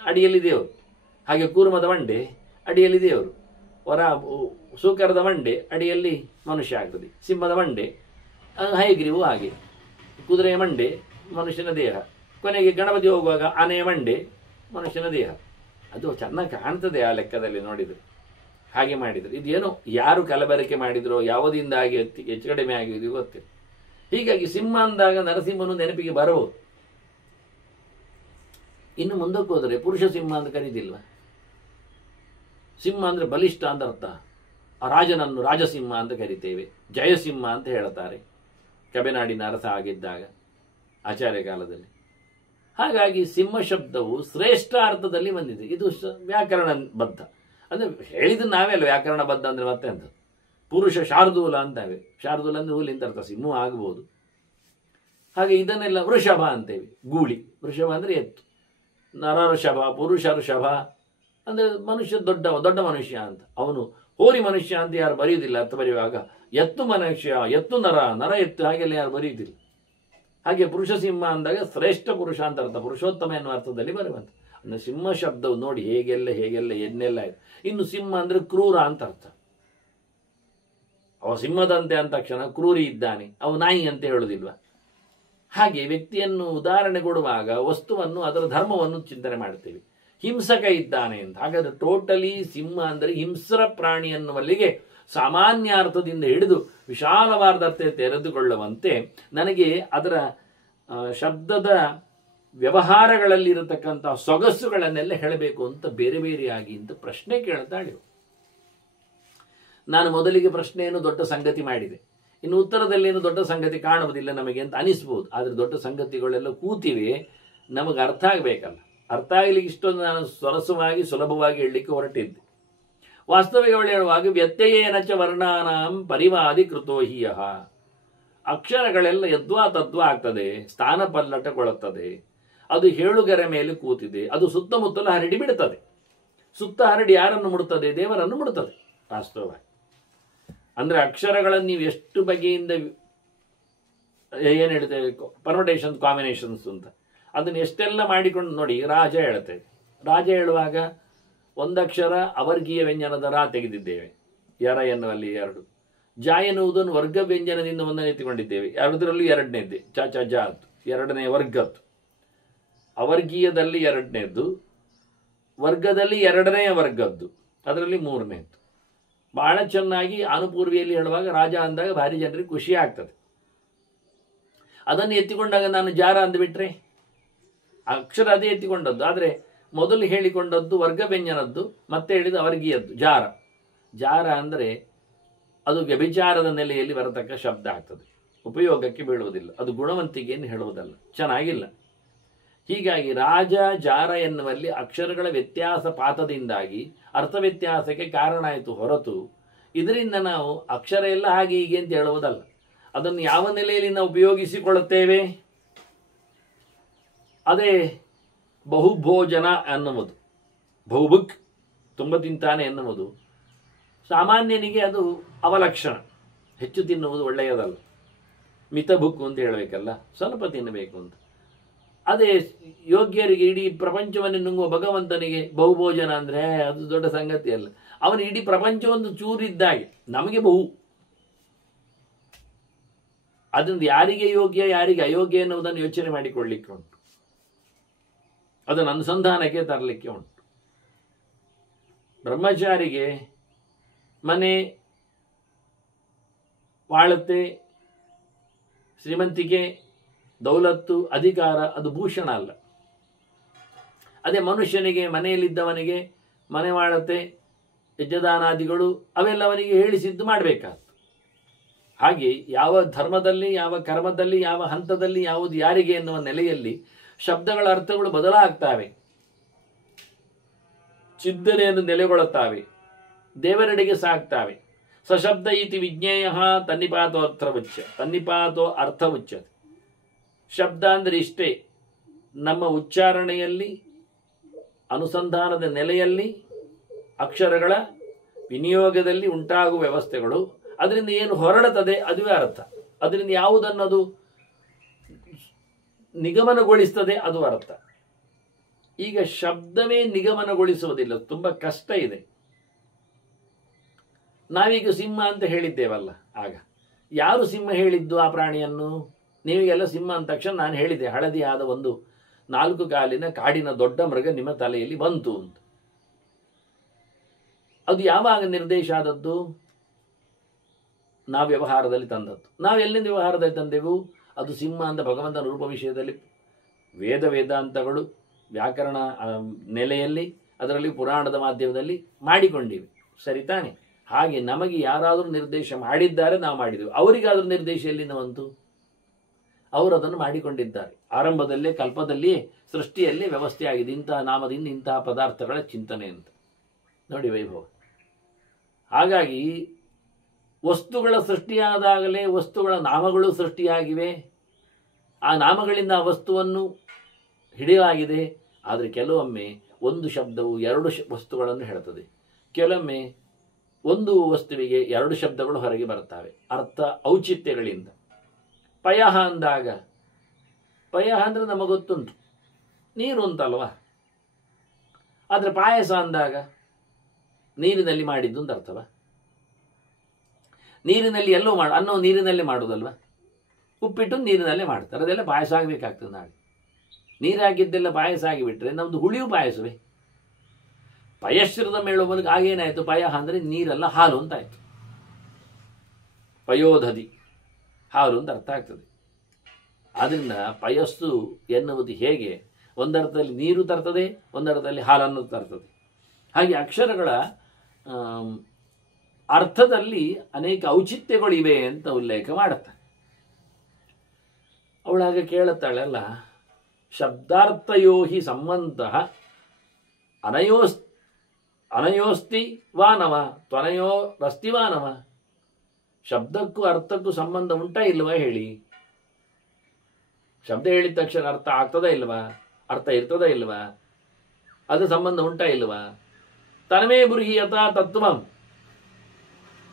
ಅಡಿಯಲ್ಲಿ ದೇವರು. ಹಾಗೆ ಕೂರ್ಮದ ಮಂಡೆ ಅಡಿಯಲ್ಲಿ ದೇವರು. ಸೂಕರದ ಮಂಡೆ ಅಡಿಯಲ್ಲಿ ಮನುಷ್ಯ ಆಗ್ತದೆ. ಸಿಂಹದ ಮಂಡೆ ಹಯಗ್ರೀವು ಹಾಗೆ. ಕುದುರೆಯ ಮಂಡೆ ಮನುಷ್ಯನ ದೇಹ. ಕೊನೆಗೆ ಗಣಪತಿ ಹೋಗುವಾಗ ಆನೆಯ ಮಂಡೆ ಮನುಷ್ಯನ ದೇಹ. ಅದು ಚೆನ್ನಾಗಿ ಕಾಣ್ತದೆ ಆ ಲೆಕ್ಕದಲ್ಲಿ ನೋಡಿದರೆ. ಹಾಗೆ ಮಾಡಿದ್ರು. ಇದೇನೋ ಯಾರು ಕಲಬೆರಕೆ ಮಾಡಿದ್ರೋ, ಯಾವುದಿಂದಾಗಿ ಹೆಚ್ಚು ಕಡಿಮೆ ಆಗಿದೆಯೋ ಗೊತ್ತಿಲ್ಲ. ಹೀಗಾಗಿ ಸಿಂಹ ಅಂದಾಗ ನರಸಿಂಹನು ನೆನಪಿಗೆ ಬರಬಹುದು. ಇನ್ನು ಮುಂದಕ್ಕೆ ಹೋದರೆ ಪುರುಷ ಸಿಂಹ ಅಂತ ಕರೀದಿಲ್ವ? ಸಿಂಹ ಅಂದ್ರೆ ಬಲಿಷ್ಠ ಅಂತ ಅರ್ಥ. ಆ ರಾಜನನ್ನು ರಾಜಸಿಂಹ ಅಂತ ಕರಿತೇವೆ, ಜಯಸಿಂಹ ಅಂತ ಹೇಳ್ತಾರೆ ಕಬೆನಾಡಿನ ಅರಸ ಆಗಿದ್ದಾಗ ಆಚಾರ್ಯ ಕಾಲದಲ್ಲಿ. ಹಾಗಾಗಿ ಸಿಂಹ ಶಬ್ದವು ಶ್ರೇಷ್ಠ ಅರ್ಥದಲ್ಲಿ ಬಂದಿದೆ. ಇದು ವ್ಯಾಕರಣಬದ್ಧ. ಅಂದ್ರೆ ಹೇಳಿದ ನಾವೇ ಅಲ್ಲ ವ್ಯಾಕರಣಬದ್ಧ ಅಂದ್ರೆ ಮತ್ತೆ ಅಂತ. ಪುರುಷ ಶಾರ್ದೂಲ ಅಂತವೆ. ಶಾರ್ದೂಲ ಅಂದ್ರೆ ಹುಲಿ ಅಂತ ಅರ್ಥ, ಸಿಂಹ ಆಗಬಹುದು. ಹಾಗೆ ಇದನ್ನೆಲ್ಲ ವೃಷಭ ಅಂತೇವೆ, ಗೂಳಿ. ವೃಷಭ ಅಂದ್ರೆ ಎತ್ತು. ನರಋಷಭ, ಪುರುಷ ಋಷಭ ಅಂದ್ರೆ ಮನುಷ್ಯ ದೊಡ್ಡ ಮನುಷ್ಯ ಅಂತ. ಅವನು ಹೋರಿ ಮನುಷ್ಯ ಅಂತ ಯಾರು ಬರೆಯುವುದಿಲ್ಲ ಅರ್ಥ ಬರೆಯುವಾಗ. ಎತ್ತು ಮನುಷ್ಯ, ಎತ್ತು ನರ ಎತ್ತು, ಹಾಗೆಲ್ಲ ಯಾರು ಬರೆಯುವುದಿಲ್ಲ. ಹಾಗೆ ಪುರುಷ ಸಿಂಹ ಅಂದಾಗ ಶ್ರೇಷ್ಠ ಪುರುಷ ಅಂತ ಅರ್ಥ, ಪುರುಷೋತ್ತಮ ಎನ್ನುವ ಅರ್ಥದಲ್ಲಿ ಬರುವಂತ. ಅಂದ್ರೆ ಸಿಂಹ ಶಬ್ದವು ನೋಡಿ ಹೇಗೆಲ್ಲ ಎನ್ನೆಲ್ಲ ಆಯ್ತು. ಇನ್ನು ಸಿಂಹ ಅಂದ್ರೆ ಕ್ರೂರ ಅಂತ ಅರ್ಥ. ಅವ ಸಿಂಹದಂತೆ ಅಂದ ತಕ್ಷಣ ಕ್ರೂರಿ ಇದ್ದಾನೆ, ಅವು ನಾಯಿ ಅಂತ ಹೇಳುದಿಲ್ವಾ? ಹಾಗೆ ವ್ಯಕ್ತಿಯನ್ನು ಉದಾಹರಣೆ ಕೊಡುವಾಗ ವಸ್ತುವನ್ನು ಅದರ ಧರ್ಮವನ್ನು ಚಿಂತನೆ ಮಾಡ್ತೇವೆ. ಹಿಂಸಕ ಇದ್ದಾನೆ ಅಂತ. ಹಾಗಾದ್ರೆ ಟೋಟಲಿ ಸಿಂಹ ಅಂದರೆ ಹಿಂಸ್ರ ಪ್ರಾಣಿ ಅನ್ನುವಲ್ಲಿಗೆ ಸಾಮಾನ್ಯ ಅರ್ಥದಿಂದ ಹಿಡಿದು ವಿಶಾಲವಾದ ಅರ್ಥ ತೆರೆದುಕೊಳ್ಳುವಂತೆ ನನಗೆ ಅದರ ಶಬ್ದದ ವ್ಯವಹಾರಗಳಲ್ಲಿ ಇರತಕ್ಕಂತಹ ಸೊಗಸುಗಳನ್ನೆಲ್ಲ ಹೇಳಬೇಕು ಅಂತ ಬೇರೆ ಬೇರೆಯಾಗಿ ಅಂತ ಪ್ರಶ್ನೆ ಕೇಳ್ತಾಳೆ. ನಾನು ಮೊದಲಿಗೆ ಪ್ರಶ್ನೆಯನ್ನು ದೊಡ್ಡ ಸಂಗತಿ ಮಾಡಿದೆ. ಇನ್ನು ಉತ್ತರದಲ್ಲೇನು ದೊಡ್ಡ ಸಂಗತಿ ಕಾಣುವುದಿಲ್ಲ ನಮಗೆ ಅಂತ ಅನಿಸ್ಬೋದು. ಆದರೆ ದೊಡ್ಡ ಸಂಗತಿಗಳೆಲ್ಲ ಕೂತಿವೆ, ನಮಗೆ ಅರ್ಥ ಆಗಬೇಕಲ್ಲ. ಅರ್ಥ ಆಗಲಿಕ್ಕೆ ಇಷ್ಟೊಂದು ನಾನು ಸರಸವಾಗಿ ಸುಲಭವಾಗಿ ಹೇಳಲಿಕ್ಕೆ ಹೊರಟಿದ್ದೆ. ವಾಸ್ತವಿಕಗಳು ಹೇಳುವಾಗ ವ್ಯತ್ಯಯೇನಚ ವರ್ಣಾನಾಂ ಪರಿವಾದಿ ಕೃತೋಹಿಯ. ಅಕ್ಷರಗಳೆಲ್ಲ ಯದ್ವಾ ತದ್ವಾ ಆಗ್ತದೆ, ಸ್ಥಾನ ಪಲ್ಲಟಗೊಳ್ಳುತ್ತದೆ. ಅದು ಹೇಳುಗರ ಮೇಲೆ ಕೂತಿದೆ, ಅದು ಸುತ್ತಮುತ್ತಲು ಹರಡಿ ಬಿಡುತ್ತದೆ. ಸುತ್ತ ಹರಡಿ ಯಾರನ್ನು ಮುಡುತ್ತದೆ? ದೇವರನ್ನು ಮುಡುತ್ತದೆ ವಾಸ್ತವವಾಗಿ. ಅಂದರೆ ಅಕ್ಷರಗಳನ್ನು ನೀವು ಎಷ್ಟು ಬಗೆಯಿಂದ ಏನು ಹೇಳ್ತೇವೆ, ಪರ್ಮಟೇಷನ್ಸ್, ಕಾಂಬಿನೇಷನ್ಸ್ ಅಂತ, ಅದನ್ನು ಎಷ್ಟೆಲ್ಲ ಮಾಡಿಕೊಂಡು ನೋಡಿ. ರಾಜ ಹೇಳ್ತೇವೆ, ರಾಜ ಹೇಳುವಾಗ ಒಂದಕ್ಷರ ಅವರ್ಗೀಯ ವ್ಯಂಜನದ ರಾ ತೆಗೆದಿದ್ದೇವೆ, ಯರ ಎನ್ನುವಲ್ಲಿ 2. ಜ ಎನ್ನುವುದನ್ನು ವರ್ಗ ವ್ಯಂಜನದಿಂದ ಒಂದನ್ನು ಎತ್ತಿಕೊಂಡಿದ್ದೇವೆ, ಎರಡರಲ್ಲೂ ಎರಡನೇದ್ದೆ, ಚ ಚ ಜ ಅತ್ತು, ಎರಡನೇ ವರ್ಗತ್ತು. ಅವರ್ಗೀಯದಲ್ಲಿ ಎರಡನೇದ್ದು, ವರ್ಗದಲ್ಲಿ ಎರಡನೇ ವರ್ಗದ್ದು, ಅದರಲ್ಲಿ ಮೂರನೇದ್ದು. ಬಹಳ ಚೆನ್ನಾಗಿ ಅನುಪೂರ್ವಿಯಲ್ಲಿ ಹೇಳುವಾಗ ರಾಜ ಅಂದಾಗ ಭಾರಿ ಜನರಿಗೆ ಖುಷಿ ಆಗ್ತದೆ. ಅದನ್ನು ಎತ್ತಿಕೊಂಡಾಗ ನಾನು ಜಾರ ಅಂದುಬಿಟ್ರೆ ಅಕ್ಷರ ಅದೇ ಎತ್ತಿಕೊಂಡದ್ದು, ಆದರೆ ಮೊದಲು ಹೇಳಿಕೊಂಡದ್ದು ವರ್ಗ ವ್ಯಂಜನದ್ದು, ಮತ್ತೆ ಹೇಳಿದ ಅವರ್ಗೀಯದ್ದು ಜಾರ. ಜಾರ ಅಂದರೆ ಅದು ವ್ಯಭಿಚಾರದ ನೆಲೆಯಲ್ಲಿ ಬರತಕ್ಕ ಶಬ್ದ ಆಗ್ತದೆ, ಉಪಯೋಗಕ್ಕೆ ಬೀಳುವುದಿಲ್ಲ, ಅದು ಗುಣವಂತಿಕೆಯನ್ನು ಹೇಳುವುದಲ್ಲ, ಚೆನ್ನಾಗಿಲ್ಲ. ಹೀಗಾಗಿ ರಾಜ ಜಾರ ಎನ್ನುವಲ್ಲಿ ಅಕ್ಷರಗಳ ವ್ಯತ್ಯಾಸ ಪಾತದಿಂದಾಗಿ ಅರ್ಥ ವ್ಯತ್ಯಾಸಕ್ಕೆ ಕಾರಣ ಆಯಿತು ಹೊರತು ಇದರಿಂದ ನಾವು ಅಕ್ಷರ ಎಲ್ಲ ಹಾಗೆ ಹೀಗೆ ಅಂತ ಹೇಳುವುದಲ್ಲ. ಅದನ್ನು ಯಾವ ನೆಲೆಯಲ್ಲಿ ನಾವು ಉಪಯೋಗಿಸಿಕೊಳ್ಳುತ್ತೇವೆ, ಅದೇ ಬಹುಭೋಜನ ಎನ್ನುವುದು, ಬಹುಬುಕ್ ತುಂಬ ತಿಂತಾನೆ ಎನ್ನುವುದು ಸಾಮಾನ್ಯನಿಗೆ ಅದು ಅವಲಕ್ಷಣ. ಹೆಚ್ಚು ತಿನ್ನುವುದು ಒಳ್ಳೆಯದಲ್ಲ, ಮಿತಬುಕ್ ಅಂತ ಹೇಳಬೇಕಲ್ಲ, ಸ್ವಲ್ಪ ತಿನ್ನಬೇಕು ಅಂತ. ಅದೇ ಯೋಗ್ಯರಿಗೆ, ಇಡೀ ಪ್ರಪಂಚವನ್ನು ನುಂಗುವ ಭಗವಂತನಿಗೆ ಬಹುಭೋಜನ ಅಂದರೆ ಅದು ದೊಡ್ಡ ಸಂಗತಿ ಅಲ್ಲ. ಅವನು ಇಡೀ ಪ್ರಪಂಚವೊಂದು ಚೂರಿದ್ದಾಗೆ, ನಮಗೆ ಬಹು. ಅದರಿಂದ ಯಾರಿಗೆ ಯೋಗ್ಯ ಯಾರಿಗೆ ಅಯೋಗ್ಯ ಎನ್ನುವುದನ್ನು ಯೋಚನೆ ಮಾಡಿಕೊಳ್ಳಲಿಕ್ಕೆ ಉಂಟು, ಅದನ್ನು ಅನುಸಂಧಾನಕ್ಕೆ ತರಲಿಕ್ಕೆ ಉಂಟು. ಬ್ರಹ್ಮಚಾರಿಗೆ ಮನೆ, ವಾಳತೆ, ಶ್ರೀಮಂತಿಕೆ, ದೌಲತ್ತು, ಅಧಿಕಾರ ಅದು ಭೂಷಣ ಅಲ್ಲ. ಅದೇ ಮನುಷ್ಯನಿಗೆ, ಮನೆಯಲ್ಲಿದ್ದವನಿಗೆ ಮನೆ, ವಾಳತೆ, ಯಜ್ಞದಾನಾದಿಗಳು ಅವೆಲ್ಲ ಅವನಿಗೆ ಹೇಳಿಸಿದ್ದು ಮಾಡಬೇಕಾದ್ದು. ಹಾಗೆ ಯಾವ ಧರ್ಮದಲ್ಲಿ, ಯಾವ ಕರ್ಮದಲ್ಲಿ, ಯಾವ ಹಂತದಲ್ಲಿ ಯಾವುದು ಯಾರಿಗೆ ಎನ್ನುವ ನೆಲೆಯಲ್ಲಿ ಶಬ್ದಗಳ ಅರ್ಥಗಳು ಬದಲಾಗ್ತಾವೆ, ಚಿಂತನೆಯನ್ನು ನೆಲೆಗೊಳ್ಳುತ್ತಾವೆ, ದೇವರೆಡೆಗೆ ಸಾಗ್ತಾವೆ. ಸಶಬ್ದ ಇತಿ ವಿಜ್ಞೇಯ ತನ್ನಿಪಾತೋ ಅರ್ಥ ಉಚ್ಯತೆ. ಶಬ್ದ ಅಂದರೆ ಇಷ್ಟೇ, ನಮ್ಮ ಉಚ್ಚಾರಣೆಯಲ್ಲಿ, ಅನುಸಂಧಾನದ ನೆಲೆಯಲ್ಲಿ, ಅಕ್ಷರಗಳ ವಿನಿಯೋಗದಲ್ಲಿ ಉಂಟಾಗುವ ವ್ಯವಸ್ಥೆಗಳು, ಅದರಿಂದ ಏನು ಹೊರಡುತ್ತದೆ ಅದುವೇ ಅರ್ಥ. ಅದರಿಂದ ಯಾವುದನ್ನದು ನಿಗಮನಗೊಳಿಸ್ತದೆ ಅದು ಅರ್ಥ. ಈಗ ಶಬ್ದವೇ ನಿಗಮನಗೊಳಿಸುವುದಿಲ್ಲ, ತುಂಬ ಕಷ್ಟ ಇದೆ. ನಾವೀಗ ಸಿಂಹ ಅಂತ ಹೇಳಿದ್ದೇವಲ್ಲ, ಆಗ ಯಾರು ಸಿಂಹ ಹೇಳಿದ್ದು ಆ ಪ್ರಾಣಿಯನ್ನು? ನೀವಿಗೆಲ್ಲ ಸಿಂಹ ಅಂದ ತಕ್ಷಣ ನಾನು ಹೇಳಿದೆ, ಹಳದಿಯಾದ ಒಂದು 4 ಕಾಲಿನ ಕಾಡಿನ ದೊಡ್ಡ ಮೃಗ ನಿಮ್ಮ ತಲೆಯಲ್ಲಿ ಬಂತು ಅಂತ. ಅದು ಯಾವಾಗ ನಿರ್ದೇಶ ಆದದ್ದು? ನಾವು ವ್ಯವಹಾರದಲ್ಲಿ ತಂದದ್ದು. ನಾವು ಎಲ್ಲಿಂದ ವ್ಯವಹಾರದಲ್ಲಿ ತಂದೆವು? ಅದು ಸಿಂಹ ಅಂತ ಭಗವಂತನ ರೂಪ ವಿಷಯದಲ್ಲಿ ವೇದಾಂತಗಳು, ವ್ಯಾಕರಣ ನೆಲೆಯಲ್ಲಿ, ಅದರಲ್ಲಿ ಪುರಾಣದ ಮಾಧ್ಯಮದಲ್ಲಿ ಮಾಡಿಕೊಂಡಿವೆ, ಸರಿ ತಾನೆ? ಹಾಗೆ ನಮಗೆ ಯಾರಾದರೂ ನಿರ್ದೇಶ ಮಾಡಿದ್ದಾರೆ, ನಾವು ಮಾಡಿದೆವು. ಅವರಿಗಾದರೂ ನಿರ್ದೇಶ ಎಲ್ಲಿಂದ ಬಂತು? ಅವರು ಅದನ್ನು ಮಾಡಿಕೊಂಡಿದ್ದಾರೆ. ಆರಂಭದಲ್ಲೇ, ಕಲ್ಪದಲ್ಲಿಯೇ, ಸೃಷ್ಟಿಯಲ್ಲೇ ವ್ಯವಸ್ಥೆ ಆಗಿದೆ, ಇಂತಹ ನಾಮದಿಂದ ಇಂತಹ ಪದಾರ್ಥಗಳ ಚಿಂತನೆ ಅಂತ. ನೋಡಿ ವೈಭವ. ಹಾಗಾಗಿ ವಸ್ತುಗಳ ಸೃಷ್ಟಿಯಾದಾಗಲೇ ವಸ್ತುಗಳ ನಾಮಗಳು ಸೃಷ್ಟಿಯಾಗಿವೆ. ಆ ನಾಮಗಳಿಂದ ಆ ವಸ್ತುವನ್ನು ಹಿಡಿಯಲಾಗಿದೆ. ಆದರೆ ಕೆಲವೊಮ್ಮೆ ಒಂದು ಶಬ್ದವು 2 ವಸ್ತುಗಳನ್ನು ಹೇಳ್ತದೆ, ಕೆಲವೊಮ್ಮೆ ಒಂದು ವಸ್ತುವಿಗೆ 2 ಶಬ್ದಗಳು ಹೊರಗೆ ಬರ್ತವೆ ಅರ್ಥ ಔಚಿತ್ಯಗಳಿಂದ. ಪಯಃ ಅಂದಾಗ, ಪಯಃ ಅಂದರೆ ನಮಗೆ ಗೊತ್ತುಂಟು, ನೀರು ಅಂತಲ್ವಾ. ಆದರೆ ಪಾಯಸ ಅಂದಾಗ ನೀರಿನಲ್ಲಿ ಮಾಡಿದ್ದು ಅಂತ ಅರ್ಥವ? ನೀರಿನಲ್ಲಿ ಎಲ್ಲೋ ಅನ್ನೋ ನೀರಿನಲ್ಲೇ ಮಾಡುವುದಲ್ವ? ಉಪ್ಪಿಟ್ಟು ನೀರಿನಲ್ಲೇ ಮಾಡ್ತಾರೆ, ಅದೆಲ್ಲ ಪಾಯಸ ಆಗಬೇಕಾಗ್ತದೆ. ನಾಳೆ ನೀರು ಹಾಕಿದ್ದೆಲ್ಲ ಪಾಯಸ ಆಗಿಬಿಟ್ರೆ ನಮ್ಮದು ಹುಳಿಯು ಪಾಯಸವೇ. ಪಯಶ್ರದ ಮೇಳುವ ಮೂಲಕ ಆಗೇನಾಯಿತು? ಪಯಃ ಅಂದರೆ ನೀರೆಲ್ಲ ಹಾಲು ಅಂತ ಆಯಿತು. ಪಯೋಧದಿ ಹಾಲು ಅಂತ ಅರ್ಥ ಆಗ್ತದೆ. ಆದ್ದರಿಂದ ಪಯಸ್ಸು ಎನ್ನುವುದು ಹೇಗೆ ಒಂದರ್ಥದಲ್ಲಿ ನೀರು ತರ್ತದೆ, ಒಂದರ್ಥದಲ್ಲಿ ಹಾಲನ್ನು ತರ್ತದೆ. ಹಾಗೆ ಅಕ್ಷರಗಳ ಅರ್ಥದಲ್ಲಿ ಅನೇಕ ಔಚಿತ್ಯಗಳಿವೆ ಅಂತ ಉಲ್ಲೇಖ ಮಾಡುತ್ತೆ. ಅವಳಾಗ ಕೇಳುತ್ತಾಳೆಲ್ಲ, ಶಬ್ದಾರ್ಥಯೋ ಹಿ ಸಂಬಂಧ ಅನಯೋಸ್ತಿ ವಾನವ ತ್ವನಯೋ ರಸ್ತಿ ವಾನವ. ಶಬ್ದಕ್ಕೂ ಅರ್ಥಕ್ಕೂ ಸಂಬಂಧ ಉಂಟಾ ಇಲ್ವಾ ಹೇಳಿ? ಶಬ್ದ ಹೇಳಿದ ತಕ್ಷಣ ಅರ್ಥ ಆಗ್ತದಾ ಇಲ್ವಾ? ಅರ್ಥ ಇರ್ತದಾ ಇಲ್ವಾ? ಅದು ಸಂಬಂಧ ಉಂಟಾ ಇಲ್ವಾ? ತನ್ಮೇ ಬುರ್ಹಿ ಯಥಾ ತತ್ವಂ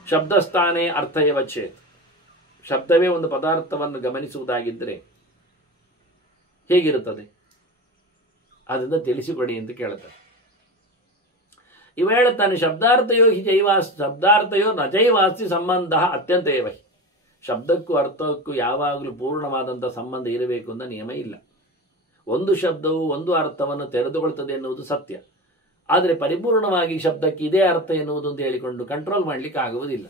ಶಬ್ದಸ್ಥಾನೇ ಅರ್ಥಯವ ಚೇತ್. ಶಬ್ದವೇ ಒಂದು ಪದಾರ್ಥವನ್ನು ಗಮನಿಸುವುದಾಗಿದ್ದರೆ ಹೇಗಿರುತ್ತದೆ ಅದನ್ನು ತಿಳಿಸಿಕೊಡಿ ಅಂತ ಕೇಳುತ್ತಾರೆ. ಇವ ಹೇಳುತ್ತಾನೆ, ಶಬ್ದಾರ್ಥಯೋ ಹಿ ಶಬ್ದಾರ್ಥಯೋ ನ ಜೈವಾಸ್ತಿ ಸಂಬಂಧ ಅತ್ಯಂತ ಏವ. ಶಬ್ದಕ್ಕೂ ಅರ್ಥಕ್ಕೂ ಯಾವಾಗಲೂ ಪೂರ್ಣವಾದಂಥ ಸಂಬಂಧ ಇರಬೇಕು ಅಂತ ನಿಯಮ ಇಲ್ಲ. ಒಂದು ಶಬ್ದವು ಒಂದು ಅರ್ಥವನ್ನು ತೆರೆದುಕೊಳ್ತದೆ ಎನ್ನುವುದು ಸತ್ಯ. ಆದರೆ ಪರಿಪೂರ್ಣವಾಗಿ ಶಬ್ದಕ್ಕೆ ಇದೇ ಅರ್ಥ ಎನ್ನುವುದು ಅಂತ ಹೇಳಿಕೊಂಡು ಕಂಟ್ರೋಲ್ ಮಾಡಲಿಕ್ಕೆ ಆಗುವುದಿಲ್ಲ.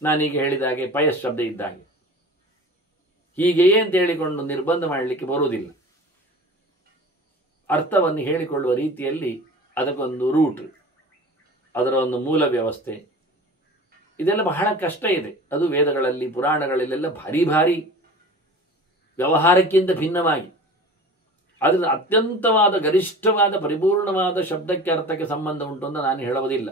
ನಾನೀಗ ಹೇಳಿದ ಹಾಗೆ ಪಯಸ್ ಶಬ್ದ ಇದ್ದಾಗೆ ಹೀಗೆಯೇ ಅಂತ ಹೇಳಿಕೊಂಡು ನಿರ್ಬಂಧ ಮಾಡಲಿಕ್ಕೆ ಬರುವುದಿಲ್ಲ. ಅರ್ಥವನ್ನು ಹೇಳಿಕೊಳ್ಳುವ ರೀತಿಯಲ್ಲಿ ಅದಕ್ಕೊಂದು ರೂಟ್, ಅದರ ಒಂದು ಮೂಲ ವ್ಯವಸ್ಥೆ, ಇದೆಲ್ಲ ಬಹಳ ಕಷ್ಟ ಇದೆ. ಅದು ವೇದಗಳಲ್ಲಿ ಪುರಾಣಗಳಲ್ಲೆಲ್ಲ ಭಾರಿ ಭಾರಿ ವ್ಯವಹಾರಕ್ಕಿಂತ ಭಿನ್ನವಾಗಿ ಅದರಿಂದ ಅತ್ಯಂತವಾದ ಗರಿಷ್ಠವಾದ ಪರಿಪೂರ್ಣವಾದ ಶಬ್ದಕ್ಕೆ ಅರ್ಥಕ್ಕೆ ಸಂಬಂಧ ಉಂಟು ಅಂತ ನಾನು ಹೇಳುವುದಿಲ್ಲ.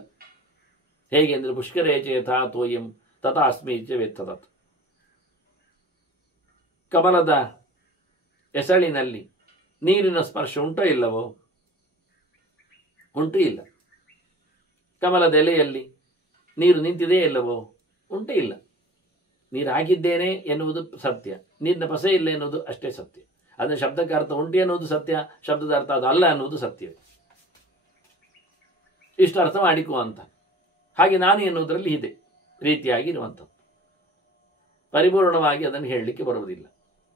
ಹೇಗೆ ಅಂದರೆ ಪುಷ್ಕರೇ ಚೇತಾ ತೋಯಂ ತಥಾ ಅಸ್ಮಿ ಚ ವೇತ್ತದತ್. ಕಮಲದ ಎಸಳಿನಲ್ಲಿ ನೀರಿನ ಸ್ಪರ್ಶ ಉಂಟೋ ಇಲ್ಲವೋ? ಉಂಟು ಇಲ್ಲ. ಕಮಲದ ಎಲೆಯಲ್ಲಿ ನೀರು ನಿಂತಿದೆಯೇ ಇಲ್ಲವೋ? ಉಂಟು ಇಲ್ಲ. ನೀರು ಹಾಕಿದ್ದೇನೆ ಎನ್ನುವುದು ಸತ್ಯ, ನೀರಿನ ಪಸೆ ಇಲ್ಲ ಎನ್ನುವುದು ಅಷ್ಟೇ ಸತ್ಯ. ಅದನ್ನ ಶಬ್ದಕ್ಕೆ ಅರ್ಥ ಉಂಟು ಎನ್ನುವುದು ಸತ್ಯ, ಶಬ್ದದ ಅರ್ಥ ಅದು ಅಲ್ಲ ಅನ್ನುವುದು ಸತ್ಯವೇ. ಇಷ್ಟು ಅರ್ಥ ಮಾಡಿಕುವಂತ ಹಾಗೆ ನಾನು ಎನ್ನುವುದರಲ್ಲಿ ಇದೆ ರೀತಿಯಾಗಿ ಇರುವಂಥದ್ದು. ಪರಿಪೂರ್ಣವಾಗಿ ಅದನ್ನು ಹೇಳಲಿಕ್ಕೆ ಬರುವುದಿಲ್ಲ.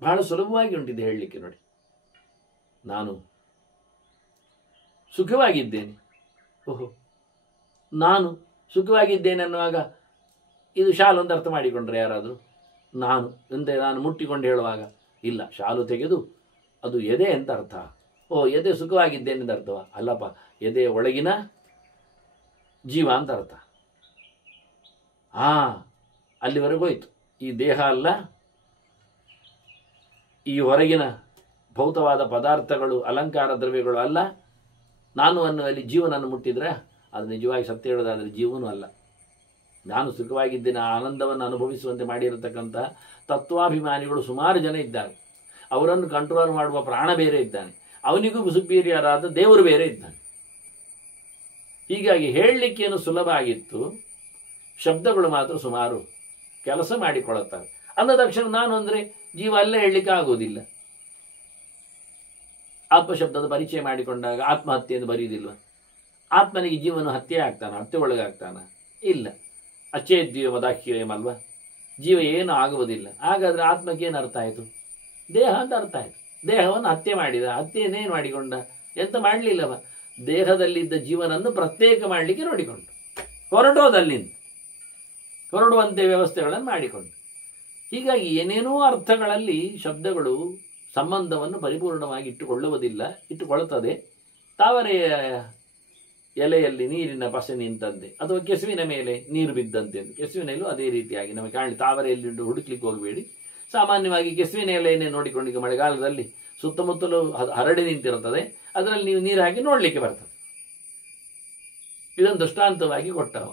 ಬಹಳ ಸುಲಭವಾಗಿ ಉಂಟಿದೆ ಹೇಳಲಿಕ್ಕೆ. ನೋಡಿ, ನಾನು ಸುಖವಾಗಿದ್ದೇನೆ. ಓಹೋ, ನಾನು ಸುಖವಾಗಿದ್ದೇನೆ ಅನ್ನುವಾಗ ಇದು ಶಾಲು ಅಂತ ಅರ್ಥ ಮಾಡಿಕೊಂಡ್ರೆ ಯಾರಾದರೂ? ನಾನು ಎಂದರೆ ನಾನು ಮುಟ್ಟಿಕೊಂಡು ಹೇಳುವಾಗ ಇಲ್ಲ, ಶಾಲು ತೆಗೆದು ಅದು ಎದೆ ಅಂತ ಅರ್ಥ. ಓ, ಎದೆ ಸುಖವಾಗಿದ್ದೇನೆ ಅಂತ ಅರ್ಥವ? ಅಲ್ಲಪ್ಪ, ಎದೆ ಒಳಗಿನ ಜೀವ ಅಂತ ಅರ್ಥ. ಅಲ್ಲಿವರೆಗೂ ಹೋಯ್ತು. ಈ ದೇಹ ಅಲ್ಲ, ಈ ಹೊರಗಿನ ಭೌತವಾದ ಪದಾರ್ಥಗಳು ಅಲಂಕಾರ ದ್ರವ್ಯಗಳು ಅಲ್ಲ. ನಾನು ಅನ್ನುವಲ್ಲಿ ಜೀವನನ್ನು ಮುಟ್ಟಿದ್ರೆ ಅದು ನಿಜವಾಗಿ ಸತ್ಯ ಹೇಳೋದಾದರೆ ಜೀವನೂ ಅಲ್ಲ. ನಾನು ಸುಖವಾಗಿದ್ದೇನೆ, ಆನಂದವನ್ನು ಅನುಭವಿಸುವಂತೆ ಮಾಡಿರತಕ್ಕಂತಹ ತತ್ವಾಭಿಮಾನಿಗಳು ಸುಮಾರು ಜನ ಇದ್ದಾರೆ. ಅವರನ್ನು ಕಂಟ್ರೋಲ್ ಮಾಡುವ ಪ್ರಾಣ ಬೇರೆ ಇದ್ದಾನೆ, ಅವನಿಗೂ ಸುಪೀರಿಯರ್ ಆದ ದೇವರು ಬೇರೆ ಇದ್ದಾನೆ. ಹೀಗಾಗಿ ಹೇಳಲಿಕ್ಕೇನು ಸುಲಭ ಆಗಿತ್ತು, ಶಬ್ದಗಳು ಮಾತ್ರ ಸುಮಾರು ಕೆಲಸ ಮಾಡಿಕೊಳ್ಳುತ್ತವೆ. ಅಂದ ತಕ್ಷಣ ನಾನು ಅಂದರೆ ಜೀವ ಅಲ್ಲೇ ಹೇಳಲಿಕ್ಕೆ ಆಗುವುದಿಲ್ಲ. ಆತ್ಮಶಬ್ದದ ಪರಿಚಯ ಮಾಡಿಕೊಂಡಾಗ ಆತ್ಮಹತ್ಯೆ ಎಂದು ಬರೆಯುವುದಿಲ್ವ? ಆತ್ಮನಿಗೆ ಜೀವನ ಹತ್ಯೆ ಆಗ್ತಾನ? ಹತ್ಯೆ ಒಳಗಾಗ್ತಾನ? ಇಲ್ಲ. ಅಚೇದ್ಯ ಮದಾಖ್ಯೇಯಮಲ್ವ, ಜೀವ ಏನು ಆಗುವುದಿಲ್ಲ. ಹಾಗಾದರೆ ಆತ್ಮಕ್ಕೆ ಏನು ಅರ್ಥ ಆಯಿತು? ದೇಹ ಅಂತ ಅರ್ಥ ಆಯಿತು. ದೇಹವನ್ನು ಹತ್ಯೆ ಮಾಡಿದ. ಹತ್ಯೆಯನ್ನೇನು ಮಾಡಿಕೊಂಡ? ಎಂತ ಮಾಡಲಿಲ್ಲವ, ದೇಹದಲ್ಲಿದ್ದ ಜೀವನನ್ನು ಪ್ರತ್ಯೇಕ ಮಾಡಲಿಕ್ಕೆ ನೋಡಿಕೊಂಡು ಹೊರಟೋದಲ್ಲಿಂದ ಹೊರಡುವಂತೆ ವ್ಯವಸ್ಥೆಗಳನ್ನು ಮಾಡಿಕೊಂಡು. ಹೀಗಾಗಿ ಏನೇನೋ ಅರ್ಥಗಳಲ್ಲಿ ಶಬ್ದಗಳು ಸಂಬಂಧವನ್ನು ಪರಿಪೂರ್ಣವಾಗಿ ಇಟ್ಟುಕೊಳ್ಳುತ್ತದೆ. ತಾವರೆಯ ಎಲೆಯಲ್ಲಿ ನೀರಿನ ಪಸೆ ನಿಂತಂತೆ ಅಥವಾ ಕೆಸುವಿನ ಮೇಲೆ ನೀರು ಬಿದ್ದಂತೆ. ಕೆಸುವಿನಲ್ಲೂ ಅದೇ ರೀತಿಯಾಗಿ ನಮಗೆ ಕಾಣಲಿ. ತಾವರೆಯಲ್ಲಿ ಹುಡುಕ್ಲಿಕ್ಕೆ ಹೋಗಬೇಡಿ. ಸಾಮಾನ್ಯವಾಗಿ ಕೆಸುವಿನ ಎಲೆಯನ್ನೇ ನೋಡಿಕೊಂಡು ಮಳೆಗಾಲದಲ್ಲಿ ಸುತ್ತಮುತ್ತಲೂ ಹರಡಿ ನಿಂತಿರುತ್ತದೆ. ಅದರಲ್ಲಿ ನೀವು ನೀರು ಹಾಕಿ ನೋಡಲಿಕ್ಕೆ ಬರ್ತದೆ. ಇದನ್ನು ದೃಷ್ಟಾಂತವಾಗಿ ಕೊಟ್ಟವ.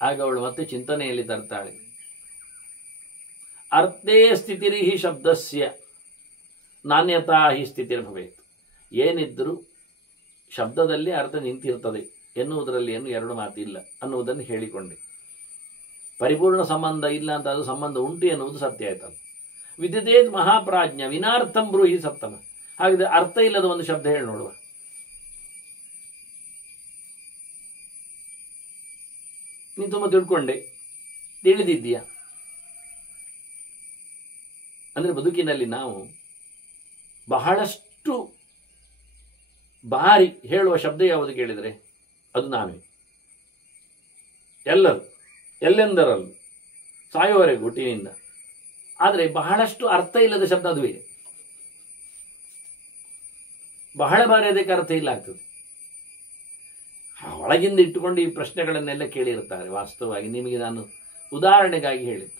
ಆಗ ಅವಳು ಮತ್ತೆ ಚಿಂತನೆಯಲ್ಲಿ ತರ್ತಾಳೆ. ಅರ್ಥೇ ಸ್ಥಿತಿರಿ ಹಿ ಶಬ್ದಸ್ಯ ನಾಣ್ಯತಾ ಹಿ ಸ್ಥಿತಿರ್ಭವೇತ್. ಏನಿದ್ದರೂ ಶಬ್ದದಲ್ಲಿ ಅರ್ಥ ನಿಂತಿರ್ತದೆ ಎನ್ನುವುದರಲ್ಲಿ ಏನು ಎರಡು ಮಾತಿಲ್ಲ ಅನ್ನುವುದನ್ನು ಹೇಳಿಕೊಂಡೆ. ಪರಿಪೂರ್ಣ ಸಂಬಂಧ ಇಲ್ಲ ಅಂತ ಅದು ಸಂಬಂಧ ಉಂಟು ಎನ್ನುವುದು ಸತ್ಯ ಆಯ್ತಲ್ಲ. ವಿದ್ಯುತೇ ಮಹಾಪ್ರಾಜ್ಞ ವಿನಾರ್ಥಂ ಬ್ರೂಹಿ ಸಪ್ತಮ. ಹಾಗಿದ್ರೆ ಅರ್ಥ ಇಲ್ಲದ ಒಂದು ಶಬ್ದ ಹೇಳಿ ನೋಡುವ. ನೀನು ತುಂಬ ತಿಳ್ಕೊಂಡೆ, ತಿಳಿದಿದ್ದೀಯ ಅಂದರೆ ಬದುಕಿನಲ್ಲಿ ನಾವು ಬಹಳಷ್ಟು ಬಾರಿ ಹೇಳುವ ಶಬ್ದ ಯಾವುದು ಕೇಳಿದರೆ ಅದು ನಾವೇ. ಎಲ್ಲರೂ ಎಲ್ಲೆಂದರಲ್ಲೂ ಸಾಯುವವರೆಗೂ ಹುಟ್ಟಿನಿಂದ. ಆದರೆ ಬಹಳಷ್ಟು ಅರ್ಥ ಇಲ್ಲದ ಶಬ್ದ ಅದುವೇ. ಬಹಳ ಬಾರಿ ಅದಕ್ಕೆ ಅರ್ಥ ಇಲ್ಲ ಆಗ್ತದೆ. ಒಳಗಿಂದ ಇಟ್ಟುಕೊಂಡು ಈ ಪ್ರಶ್ನೆಗಳನ್ನೆಲ್ಲ ಕೇಳಿರ್ತಾರೆ. ವಾಸ್ತವವಾಗಿ ನಿಮಗೆ ನಾನು ಉದಾಹರಣೆಗಾಗಿ ಹೇಳಿದ್ದು.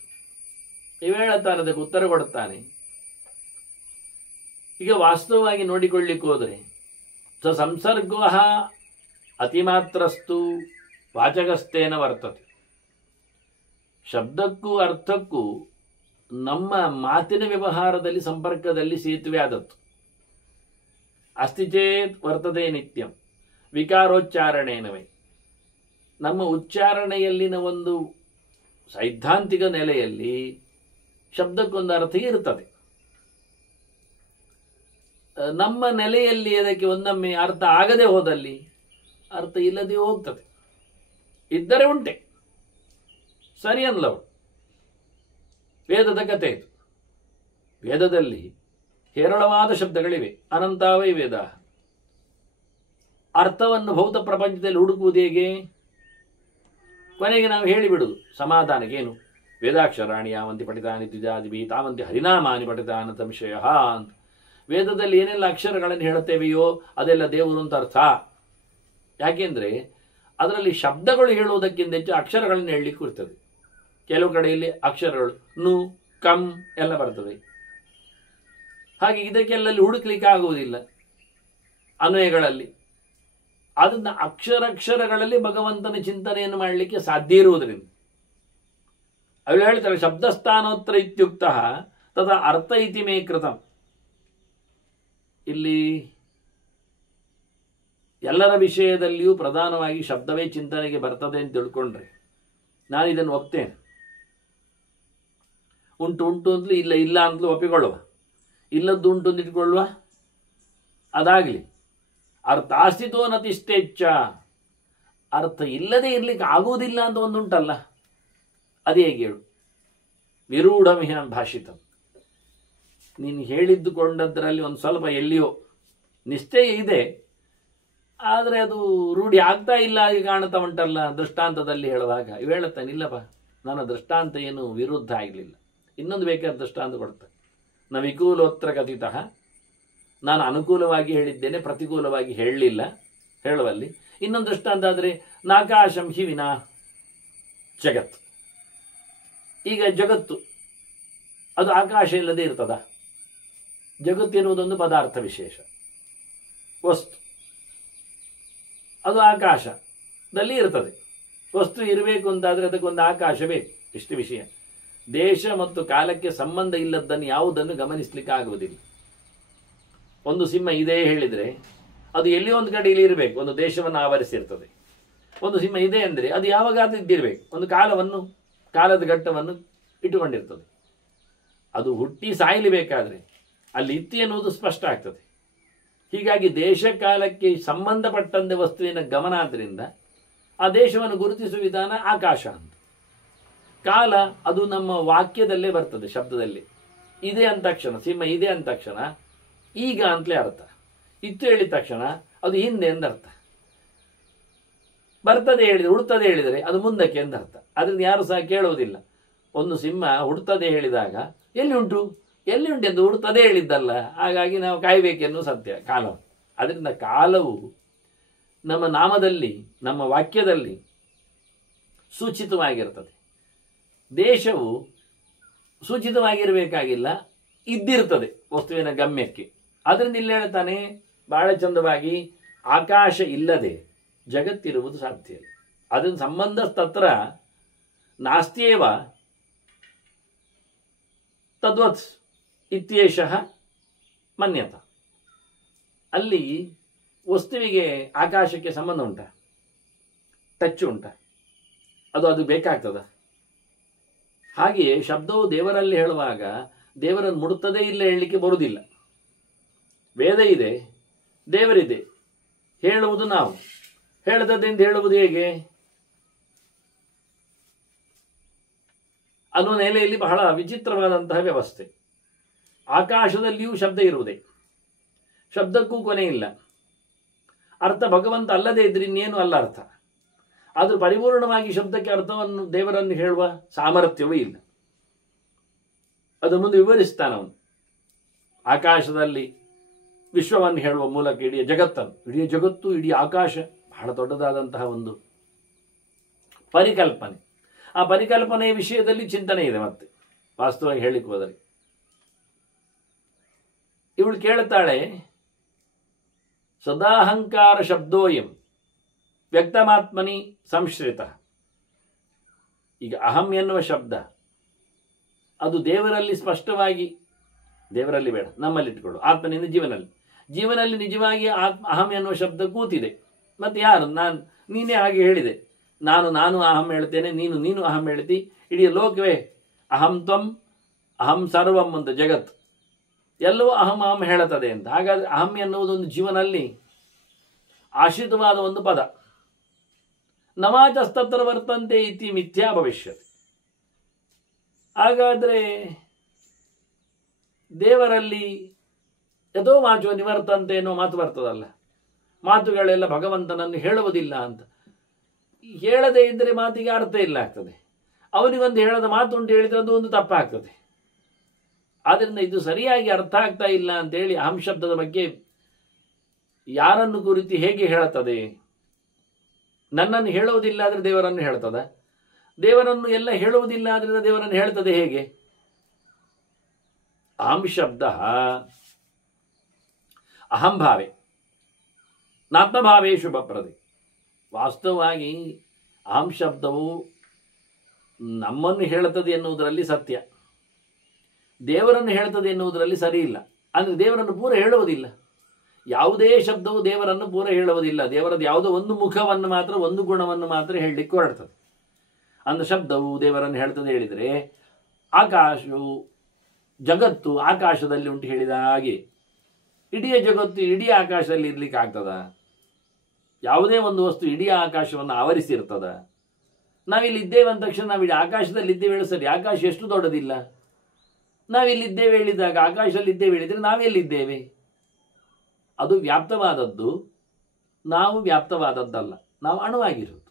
ಇವ ಹೇಳುತ್ತಾನೆ, ಅದಕ್ಕೆ ಉತ್ತರ ಕೊಡುತ್ತಾನೆ. ಈಗ ವಾಸ್ತವವಾಗಿ ನೋಡಿಕೊಳ್ಳಿಕ್ಕೆ ಹೋದರೆ ಸಂಸರ್ಗೋ ಅತಿಮಾತ್ರಸ್ತು ವಾಚಕಸ್ಥೇನ ವರ್ತತೆ. ಶಬ್ದಕ್ಕೂ ಅರ್ಥಕ್ಕೂ ನಮ್ಮ ಮಾತಿನ ವ್ಯವಹಾರದಲ್ಲಿ ಸಂಪರ್ಕದಲ್ಲಿ ಸೇತುವೆ ಆದದ್ದು. ಅಸ್ತಿ ಚೇತ್ ವರ್ತದೆ ನಿತ್ಯಂ ವಿಕಾರೋಚ್ಚಾರಣೇನವೇ. ನಮ್ಮ ಉಚ್ಚಾರಣೆಯಲ್ಲಿನ ಒಂದು ಸೈದ್ಧಾಂತಿಕ ನೆಲೆಯಲ್ಲಿ ಶಬ್ದಕ್ಕೊಂದು ಅರ್ಥ ಇರುತ್ತದೆ. ನಮ್ಮ ನೆಲೆಯಲ್ಲಿ ಅದಕ್ಕೆ ಒಂದೊಮ್ಮೆ ಅರ್ಥ ಆಗದೆ ಹೋದಲ್ಲಿ ಅರ್ಥ ಇಲ್ಲದೆ ಹೋಗ್ತದೆ. ಇದ್ದರೆ ಉಂಟೆ, ಸರಿ ಅನ್ಲವು. ವೇದದ ಕಥೆ ಇದು. ವೇದದಲ್ಲಿ ಹೇರಳವಾದ ಶಬ್ದಗಳಿವೆ. ಅನಂತಾವೈ ವೇದ. ಅರ್ಥವನ್ನು ಭೌತ ಪ್ರಪಂಚದಲ್ಲಿ ಹುಡುಕುವುದು ಹೇಗೆ? ಕೊನೆಗೆ ನಾವು ಹೇಳಿಬಿಡುದು ಸಮಾಧಾನಕ್ಕೆ. ಏನು? ವೇದಾಕ್ಷರಾಣಿ ಯಾವಂತಿ ಪಠಿತಾನಿ ದ್ವಿಜಾದಿಭಿ ತಾವಂತಿ ಹರಿನಾಮಾನಿ ಪಠಿತಾನ ಸಂಶಯ ಅಂತ. ವೇದದಲ್ಲಿ ಏನೆಲ್ಲ ಅಕ್ಷರಗಳನ್ನು ಹೇಳುತ್ತೇವೆಯೋ ಅದೆಲ್ಲ ದೇವರು ಅಂತ ಅರ್ಥ. ಯಾಕೆಂದ್ರೆ ಅದರಲ್ಲಿ ಶಬ್ದಗಳು ಹೇಳುವುದಕ್ಕಿಂತ ಹೆಚ್ಚು ಅಕ್ಷರಗಳನ್ನು ಹೇಳಲಿಕ್ಕೆ ಇರ್ತದೆ. ಕೆಲವು ಕಡೆಯಲ್ಲಿ ಅಕ್ಷರಗಳು ನು ಕಂ ಎಲ್ಲ ಬರ್ತದೆ. ಹಾಗೆ ಇದಕ್ಕೆಲ್ಲಲ್ಲಿ ಹುಡುಕ್ಲಿಕ್ಕೆ ಆಗುವುದಿಲ್ಲ ಅನ್ವಯಗಳಲ್ಲಿ. ಅದನ್ನ ಅಕ್ಷರಗಳಲ್ಲಿ ಭಗವಂತನ ಚಿಂತನೆಯನ್ನು ಮಾಡಲಿಕ್ಕೆ ಸಾಧ್ಯ ಇರುವುದರಿಂದ ಅವ್ರು ಹೇಳ್ತಾರೆ ಶಬ್ದಸ್ಥಾನೋತ್ರ ಇತ್ಯುಕ್ತ ತದಾ ಅರ್ಥ ಇತಿ ಮೇ ಕೃತಂ. ಇಲ್ಲಿ ಎಲ್ಲರ ವಿಷಯದಲ್ಲಿಯೂ ಪ್ರಧಾನವಾಗಿ ಶಬ್ದವೇ ಚಿಂತನೆಗೆ ಬರ್ತದೆ ಅಂತ ತಿಳ್ಕೊಂಡ್ರೆ ನಾನು ಇದನ್ನು ಒಪ್ತೇನೆ. ಉಂಟು ಉಂಟು ಅಂತಲೂ ಇಲ್ಲ ಇಲ್ಲ ಅಂತಲೂ ಒಪ್ಪಿಕೊಳ್ಳುವ, ಇಲ್ಲದ್ದು ಉಂಟು ಅಂತ ಇಟ್ಕೊಳ್ಳುವ, ಅದಾಗಲಿ. ಅರ್ಥ ಆಸ್ತಿತೋ ನತಿಷ್ಟೇಚ್ಛ, ಅರ್ಥ ಇಲ್ಲದೆ ಇರ್ಲಿಕ್ಕೆ ಆಗುವುದಿಲ್ಲ ಅಂತ ಒಂದುಂಟಲ್ಲ, ಅದೇ ಹೇಗೆ ಹೇಳು? ವಿರೂಢಮಿಹ ಭಾಷಿತ. ನೀನು ಹೇಳಿದ್ದುಕೊಂಡದ್ರಲ್ಲಿ ಒಂದು ಸ್ವಲ್ಪ ಎಲ್ಲಿಯೋ ನಿಶ್ಚಯ ಇದೆ, ಆದರೆ ಅದು ರೂಢಿ ಆಗ್ತಾ ಇಲ್ಲ ಆಗಿ ಕಾಣ್ತಾ ಉಂಟಲ್ಲ ದೃಷ್ಟಾಂತದಲ್ಲಿ ಹೇಳುವಾಗ. ಇವು ಹೇಳುತ್ತಾನೆ, ಇಲ್ಲಪ್ಪ ನನ್ನ ದೃಷ್ಟಾಂತ ಏನು ವಿರುದ್ಧ ಆಗಲಿಲ್ಲ, ಇನ್ನೊಂದು ಬೇಕಾದ ದೃಷ್ಟಾಂತ ಕೊಡ್ತಾನೆ. ನ ವಿಕೂಲೋತ್ರ ಕಥಿತಃ, ನಾನು ಅನುಕೂಲವಾಗಿ ಹೇಳಿದ್ದೇನೆ, ಪ್ರತಿಕೂಲವಾಗಿ ಹೇಳಲಿಲ್ಲ ಹೇಳುವಲ್ಲಿ. ಇನ್ನೊಂದು ದೃಷ್ಟಾಂತ ಆದರೆ ನಾಕಾಶಂ ಹಿ ವಿನಾ ಜಗತ್. ಈಗ ಜಗತ್ತು ಅದು ಆಕಾಶ ಇಲ್ಲದೆ ಇರ್ತದ? ಜಗತ್ತು ಎನ್ನುವುದೊಂದು ಪದಾರ್ಥ ವಿಶೇಷ ವಸ್ತು, ಅದು ಆಕಾಶದಲ್ಲಿ ಇರ್ತದೆ. ವಸ್ತು ಇರಬೇಕು ಅಂತಾದರೆ ಅದಕ್ಕೊಂದು ಆಕಾಶ ಬೇಕು. ಇಷ್ಟು ವಿಷಯ. ದೇಶ ಮತ್ತು ಕಾಲಕ್ಕೆ ಸಂಬಂಧ ಇಲ್ಲದ್ದನ್ನು ಯಾವುದನ್ನು ಗಮನಿಸಲಿಕ್ಕೆ ಆಗುವುದಿಲ್ಲ. ಒಂದು ಸಿಂಹ ಇದೆ ಹೇಳಿದರೆ ಅದು ಎಲ್ಲಿಯೋ ಒಂದು ಕಡೆಯಲ್ಲಿ ಇರಬೇಕು, ಒಂದು ದೇಶವನ್ನು ಆವರಿಸಿರ್ತದೆ. ಒಂದು ಸಿಂಹ ಇದೆ ಅಂದರೆ ಅದು ಯಾವಾಗಾದ್ರೂ ಇದ್ದಿರಬೇಕು, ಒಂದು ಕಾಲದ ಘಟ್ಟವನ್ನು ಇಟ್ಟುಕೊಂಡಿರ್ತದೆ. ಅದು ಹುಟ್ಟಿ ಸಾಯಲಿಬೇಕಾದ್ರೆ ಅಲ್ಲಿ ಇತ್ತು ಎನ್ನುವುದು ಸ್ಪಷ್ಟ ಆಗ್ತದೆ. ಹೀಗಾಗಿ ದೇಶ ಕಾಲಕ್ಕೆ ಸಂಬಂಧಪಟ್ಟಂತೆ ವಸ್ತುವಿನ ಗಮನ ಆದ್ದರಿಂದ ಆ ದೇಶವನ್ನು ಗುರುತಿಸುವ ವಿಧಾನ ಆಕಾಶ ಅಂತ. ಕಾಲ ಅದು ನಮ್ಮ ವಾಕ್ಯದಲ್ಲೇ ಬರ್ತದೆ, ಶಬ್ದದಲ್ಲಿ. ಇದೆ ಅಂದ ತಕ್ಷಣ, ಸಿಂಹ ಇದೆ ಅಂದ ತಕ್ಷಣ ಈಗ ಅಂತಲೇ ಅರ್ಥ. ಇತ್ತು ಹೇಳಿದ ತಕ್ಷಣ ಅದು ಹಿಂದೆ ಎಂದರ್ಥ. ಬರ್ತದೆ ಹೇಳಿದರೆ, ಹುಡ್ತದೆ ಹೇಳಿದರೆ ಅದು ಮುಂದಕ್ಕೆ ಎಂದರ್ಥ. ಅದರಿಂದ ಯಾರು ಸಹ ಕೇಳುವುದಿಲ್ಲ. ಒಂದು ಸಿಂಹ ಹುಡ್ತದೆ ಹೇಳಿದಾಗ ಎಲ್ಲಿ ಉಂಟು ಎಂದು ಹುಡ್ತದೆ ಹೇಳಿದ್ದಲ್ಲ, ಹಾಗಾಗಿ ನಾವು ಕಾಯಬೇಕೆನ್ನುವ ಸತ್ಯ ಕಾಲ. ಅದರಿಂದ ಕಾಲವು ನಮ್ಮ ನಾಮದಲ್ಲಿ, ನಮ್ಮ ವಾಕ್ಯದಲ್ಲಿ ಸೂಚಿತವಾಗಿರ್ತದೆ. ದೇಶವು ಸೂಚಿತವಾಗಿರಬೇಕಾಗಿಲ್ಲ, ಇದ್ದಿರ್ತದೆ ವಸ್ತುವಿನ ಗಮ್ಯಕ್ಕೆ. ಅದರಿಂದ ಇಲ್ಲಿ ಹೇಳ್ತಾನೆ ಬಹಳ ಚಂದವಾಗಿ, ಆಕಾಶ ಇಲ್ಲದೆ ಜಗತ್ತಿರುವುದು ಸಾಧ್ಯ ಇಲ್ಲ. ಅದನ್ನು ಸಂಬಂಧಸ್ತತ್ರ ನಾಸ್ತ್ಯೇವ ತದ್ವತ್ ಇತ್ಯೇಷಃ ಮನ್ಯತ. ಅಲ್ಲಿ ವಸ್ತುವಿಗೆ ಆಕಾಶಕ್ಕೆ ಸಂಬಂಧ ಉಂಟ, ಟಚ್ ಉಂಟ, ಅದು ಬೇಕಾಗ್ತದ? ಹಾಗೆಯೇ ಶಬ್ದವು ದೇವರಲ್ಲಿ ಹೇಳುವಾಗ ದೇವರನ್ನು ಮುಡುತ್ತದೇ ಇಲ್ಲ ಹೇಳಲಿಕ್ಕೆ ಬರುವುದಿಲ್ಲ. ವೇದ ಇದೆ, ದೇವರಿದೆ, ಹೇಳುವುದು ನಾವು. ಹೇಳದದ್ದೆಂದು ಹೇಳುವುದು ಹೇಗೆ ಅನ್ನುವ ನೆಲೆಯಲ್ಲಿ ಬಹಳ ವಿಚಿತ್ರವಾದಂತಹ ವ್ಯವಸ್ಥೆ. ಆಕಾಶದಲ್ಲಿಯೂ ಶಬ್ದ ಇರುವುದೇ, ಶಬ್ದಕ್ಕೂ ಕೊನೆ ಇಲ್ಲ. ಅರ್ಥ ಭಗವಂತ ಅಲ್ಲದೆ ಇದ್ರೆ ಇನ್ನೇನು ಅಲ್ಲ ಅರ್ಥ. ಆದರೂ ಪರಿಪೂರ್ಣವಾಗಿ ಶಬ್ದಕ್ಕೆ ಅರ್ಥವನ್ನು, ದೇವರನ್ನು ಹೇಳುವ ಸಾಮರ್ಥ್ಯವೂ ಇಲ್ಲ. ಅದು ಮುಂದೆ ವಿವರಿಸ್ತಾನವನು. ಆಕಾಶದಲ್ಲಿ ವಿಶ್ವವನ್ನು ಹೇಳುವ ಮೂಲಕ ಇಡೀ ಜಗತ್ತು, ಇಡೀ ಆಕಾಶ ಬಹಳ ದೊಡ್ಡದಾದಂತಹ ಒಂದು ಪರಿಕಲ್ಪನೆ. ಆ ಪರಿಕಲ್ಪನೆಯ ವಿಷಯದಲ್ಲಿ ಚಿಂತನೆ ಇದೆ. ಮತ್ತೆ ವಾಸ್ತವವಾಗಿ ಹೇಳಿಕ್ಕೆ ಹೋದರೆ ಇವಳು ಕೇಳುತ್ತಾಳೆ, ಸದಾಹಂಕಾರ ಶಬ್ದೋಯಂ ವ್ಯಕ್ತಮಾತ್ಮನಿ ಸಂಶ್ರಿತ. ಈಗ ಅಹಂ ಎನ್ನುವ ಶಬ್ದ ಅದು ದೇವರಲ್ಲಿ ಸ್ಪಷ್ಟವಾಗಿ, ದೇವರಲ್ಲಿ ಬೇಡ, ನಮ್ಮಲ್ಲಿ ಇಟ್ಕೊಳ್ಳು, ಆತ್ಮನಿಂದ ಜೀವನಲ್ಲಿ ಜೀವನಲ್ಲಿ ನಿಜವಾಗಿ ಅಹಂ ಎನ್ನುವ ಶಬ್ದ ಕೂತಿದೆ. ಮತ್ತೆ ಯಾರು? ನೀನೇ ಹಾಗೆ ಹೇಳಿದೆ, ನಾನು ಅಹಂ ಹೇಳ್ತೇನೆ, ನೀನು ಅಹಂ ಹೇಳ್ತಿ, ಇಡೀ ಲೋಕವೇ ಅಹಂ ತ್ವಂ ಅಹಂ ಸರ್ವಂ ಅಂತ ಜಗತ್ ಎಲ್ಲವೂ ಅಹಂ ಅಹಂ ಹೇಳುತ್ತದೆ ಅಂತ. ಹಾಗಾದ್ರೆ ಅಹಂ ಎನ್ನುವುದೊಂದು ಜೀವನಲ್ಲಿ ಆಶ್ರಿತವಾದ ಒಂದು ಪದ. ನವಾಚಸ್ತತ್ರ ವರ್ತಂತೆ ಇತಿ ಮಿಥ್ಯಾ ಭವಿಷ್ಯತ್. ಹಾಗಾದ್ರೆ ದೇವರಲ್ಲಿ ಯಥೋ ವಾಚೋ ನಿವರ್ತಂತೆ ಅನ್ನೋ ಮಾತು ಬರ್ತದಲ್ಲ, ಮಾತುಗಳೆಲ್ಲ ಭಗವಂತನನ್ನು ಹೇಳುವುದಿಲ್ಲ ಅಂತ. ಹೇಳದೇ ಇದ್ದರೆ ಮಾತಿಗೆ ಅರ್ಥ ಇಲ್ಲ ಆಗ್ತದೆ. ಅವನಿಗೊಂದು ಹೇಳದ ಮಾತು ಉಂಟು ಹೇಳಿದ್ರೆ ಅದು ಒಂದು ತಪ್ಪಾಗ್ತದೆ. ಆದ್ದರಿಂದ ಇದು ಸರಿಯಾಗಿ ಅರ್ಥ ಆಗ್ತಾ ಇಲ್ಲ ಅಂತೇಳಿ ಅಹಂ ಶಬ್ದದ ಬಗ್ಗೆ ಯಾರನ್ನು ಕುರಿತು ಹೇಗೆ ಹೇಳುತ್ತದೆ? ನನ್ನನ್ನು ಹೇಳುವುದಿಲ್ಲ ಆದರೆ ದೇವರನ್ನು ಹೇಳ್ತದ? ದೇವರನ್ನು ಎಲ್ಲ ಹೇಳುವುದಿಲ್ಲ ಆದ್ರಿಂದ ದೇವರನ್ನು ಹೇಳ್ತದೆ ಹೇಗೆ? ಅಹಂ ಶಬ್ದ ಅಹಂಭಾವೆ ನಾತ್ಮಭಾವೇ ಶುಭಪ್ರದೆ. ವಾಸ್ತವವಾಗಿ ಅಹಂ ಶಬ್ದವು ನಮ್ಮನ್ನು ಹೇಳುತ್ತದೆ ಎನ್ನುವುದರಲ್ಲಿ ಸತ್ಯ, ದೇವರನ್ನು ಹೇಳುತ್ತದೆ ಎನ್ನುವುದರಲ್ಲಿ ಸರಿ ಇಲ್ಲ. ಅಂದರೆ ದೇವರನ್ನು ಪೂರ ಹೇಳುವುದಿಲ್ಲ. ಯಾವುದೇ ಶಬ್ದವು ದೇವರನ್ನು ಪೂರ ಹೇಳುವುದಿಲ್ಲ. ದೇವರದ್ದು ಯಾವುದೋ ಒಂದು ಮುಖವನ್ನು ಮಾತ್ರ, ಒಂದು ಗುಣವನ್ನು ಮಾತ್ರ ಹೇಳಲಿಕ್ಕೆ ಹೊರಡ್ತದೆ. ಅಂದ ಶಬ್ದವು ದೇವರನ್ನು ಹೇಳ್ತದೆ ಹೇಳಿದರೆ ಆಕಾಶವು ಜಗತ್ತು ಆಕಾಶದಲ್ಲಿ ಉಂಟು ಹೇಳಿದ ಹಾಗೆ ಇಡೀ ಜಗತ್ತು ಇಡೀ ಆಕಾಶದಲ್ಲಿ ಇರ್ಲಿಕ್ಕೆ ಆಗ್ತದ? ಯಾವುದೇ ಒಂದು ವಸ್ತು ಇಡೀ ಆಕಾಶವನ್ನು ಆವರಿಸಿರ್ತದ? ನಾವಿಲ್ಲಿದ್ದೇವೆ ಅಂದ ತಕ್ಷಣ ನಾವು ಇಡೀ ಆಕಾಶದಲ್ಲಿ ಇದ್ದೇವೆ ಹೇಳಿ ಸರಿ, ಆಕಾಶ ಎಷ್ಟು ದೊಡ್ಡದಿಲ್ಲ. ನಾವಿಲ್ಲಿದ್ದೇವೆ ಹೇಳಿದಾಗ ಆಕಾಶದಲ್ಲಿ ಇದ್ದೇವೆ ಹೇಳಿದರೆ ನಾವೆಲ್ಲಿದ್ದೇವೆ? ಅದು ವ್ಯಾಪ್ತವಾದದ್ದು, ನಾವು ವ್ಯಾಪ್ತವಾದದ್ದಲ್ಲ, ನಾವು ಅಣುವಾಗಿರೋದು.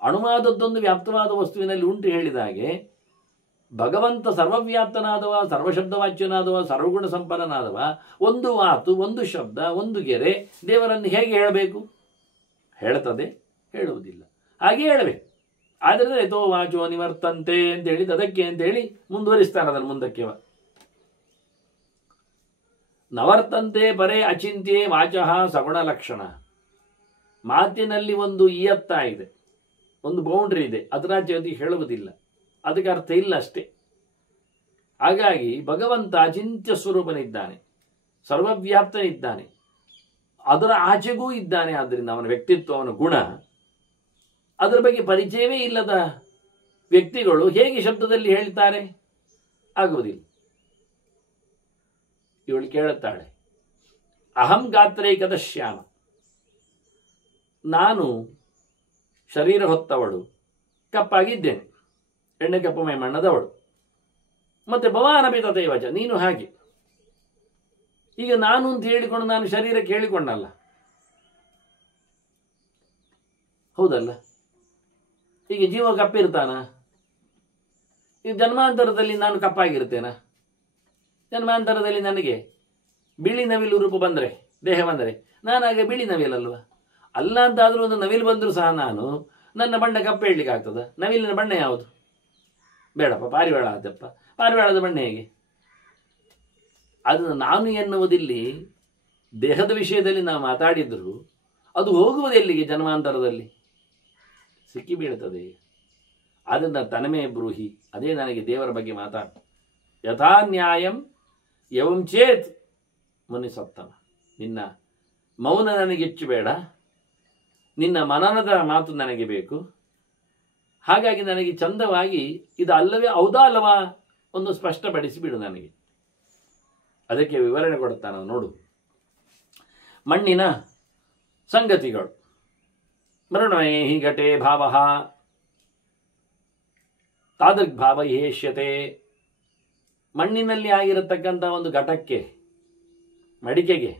ಅಣುವಾದದ್ದೊಂದು ವ್ಯಾಪ್ತವಾದ ವಸ್ತುವಿನಲ್ಲಿ ಉಂಟು ಹೇಳಿದ ಹಾಗೆ ಭಗವಂತ ಸರ್ವವ್ಯಾಪ್ತನಾದವ, ಸರ್ವಶಬ್ದವಾಚ್ಯನಾದವ, ಸರ್ವಗುಣ ಸಂಪನ್ನನಾದವ. ಒಂದು ಮಾತು, ಒಂದು ಶಬ್ದ, ಒಂದು ಗೆರೆ ದೇವರನ್ನು ಹೇಗೆ ಹೇಳಬೇಕು? ಹೇಳ್ತದೆ? ಹೇಳುವುದಿಲ್ಲ. ಹಾಗೆ ಹೇಳಬೇಕು. ಆದರೆ ಯಥೋ ವಾಚೋ ನಿವರ್ತಂತೆ ಅಂತ ಹೇಳಿದ ಅದಕ್ಕೆ ಅಂತ ಹೇಳಿ ಮುಂದುವರಿಸ್ತಾರೆ ಅದನ್ನು ಮುಂದಕ್ಕೆ. ನವರ್ತಂತೆ ಪರೇ ಅಚಿಂತ್ಯೆ ವಾಚಃ ಸಗುಣ ಲಕ್ಷಣ. ಮಾತಿನಲ್ಲಿ ಒಂದು ಇಯತ್ತ ಇದೆ, ಒಂದು ಬೌಂಡ್ರಿ ಇದೆ, ಅದರಾಚೆ ಅದು ಹೇಳುವುದಿಲ್ಲ, ಅದಕ್ಕೆ ಅರ್ಥ ಇಲ್ಲ ಅಷ್ಟೇ. ಹಾಗಾಗಿ ಭಗವಂತ ಅಚಿಂತ್ಯ ಸ್ವರೂಪನಿದ್ದಾನೆ, ಸರ್ವವ್ಯಾಪ್ತನಿದ್ದಾನೆ, ಅದರ ಆಚೆಗೂ ಇದ್ದಾನೆ. ಆದ್ದರಿಂದ ಅವನ ವ್ಯಕ್ತಿತ್ವ, ಅವನ ಗುಣ, ಅದರ ಬಗ್ಗೆ ಪರಿಚಯವೇ ಇಲ್ಲದ ವ್ಯಕ್ತಿಗಳು ಹೇಗೆ ಶಬ್ದದಲ್ಲಿ ಹೇಳ್ತಾರೆ? ಆಗುವುದಿಲ್ಲ. ಇವಳು ಕೇಳುತ್ತಾಳೆ, ಅಹಂ ಗಾತ್ರೈಕದ ಶ್ಯಾಮ, ನಾನು ಶರೀರ ಹೊತ್ತವಳು, ಕಪ್ಪಾಗಿದ್ದೇನೆ, ಎಣ್ಣೆ ಕಪ್ಪು ಮೈಮಣ್ಣದವಳು. ಮತ್ತೆ ಭವಾನಪಿ ತಥೈವಚ, ನೀನು ಹಾಗೆ. ಈಗ ನಾನು ಅಂತ ಹೇಳಿಕೊಂಡು ನಾನು ಶರೀರಕ್ಕೆ ಹೇಳಿಕೊಂಡಲ್ಲ, ಹೌದಲ್ಲ? ಈಗ ಜೀವ ಕಪ್ಪಿರ್ತಾನ? ಈ ಜನ್ಮಾಂತರದಲ್ಲಿ ನಾನು ಕಪ್ಪಾಗಿರ್ತೇನ? ಜನ್ಮಾಂತರದಲ್ಲಿ ನನಗೆ ಬಿಳಿ ನವಿಲು ರೂಪ ಬಂದರೆ, ದೇಹ ಬಂದರೆ ನಾನಾಗ ಬಿಳಿ ನವಿಲಲ್ವ? ಅಲ್ಲ ಅಂತಾದರೂ ಒಂದು ನವಿಲು ಬಂದರೂ ಸಹ ನಾನು ನನ್ನ ಬಣ್ಣ ಕಪ್ಪು ಹೇಳಲಿಕ್ಕೆ ಆಗ್ತದ? ನವಿಲಿನ ಬಣ್ಣ ಯಾವುದು? ಬೇಡಪ್ಪ, ಪಾರಿವಾಳ ಆದಪ್ಪ, ಪಾರಿವಾಳದ ಬಣ್ಣ ಹೇಗೆ? ಅದನ್ನು ನಾನು ಎನ್ನುವುದಿಲ್ಲಿ ದೇಹದ ವಿಷಯದಲ್ಲಿ ನಾವು ಮಾತಾಡಿದ್ರು ಅದು ಹೋಗುವುದು ಎಲ್ಲಿಗೆ? ಜನ್ಮಾಂತರದಲ್ಲಿ ಸಿಕ್ಕಿ ಬೀಳ್ತದೆ. ಆದ್ದರಿಂದ ತನಮೇ ಬ್ರೂಹಿ, ಅದೇ ನನಗೆ ದೇವರ ಬಗ್ಗೆ ಮಾತಾಡ. ಯಥಾ ನ್ಯಾಯಂ ಯವಂ ಚೇತ್ ಮುನಿಸತ್ತಮ. ನಿನ್ನ ಮೌನ ನನಗೆ ಹೆಚ್ಚು ಬೇಡ, ನಿನ್ನ ಮನನದ ಮಾತು ನನಗೆ ಬೇಕು. ಹಾಗಾಗಿ ನನಗೆ ಚಂದವಾಗಿ ಇದು ಅಲ್ಲವೇ ಹೌದಾ ಅಲ್ಲವಾ ಒಂದು ಸ್ಪಷ್ಟಪಡಿಸಿ ಬಿಡು ನನಗೆ. ಅದಕ್ಕೆ ವಿವರಣೆ ಕೊಡುತ್ತಾನೆ ನೋಡು. ಮಣ್ಣಿನ ಸಂಗತಿಗಳು. ಮೃಣ್ಮಯೇ ಹಿ ಘಟೆ ಭಾವ ತಾದೃಗ್ಭಾವ ಹೇಷ್ಯತೆ. ಮಣ್ಣಿನಲ್ಲಿ ಆಗಿರತಕ್ಕಂಥ ಒಂದು ಘಟಕ್ಕೆ, ಮಡಿಕೆಗೆ,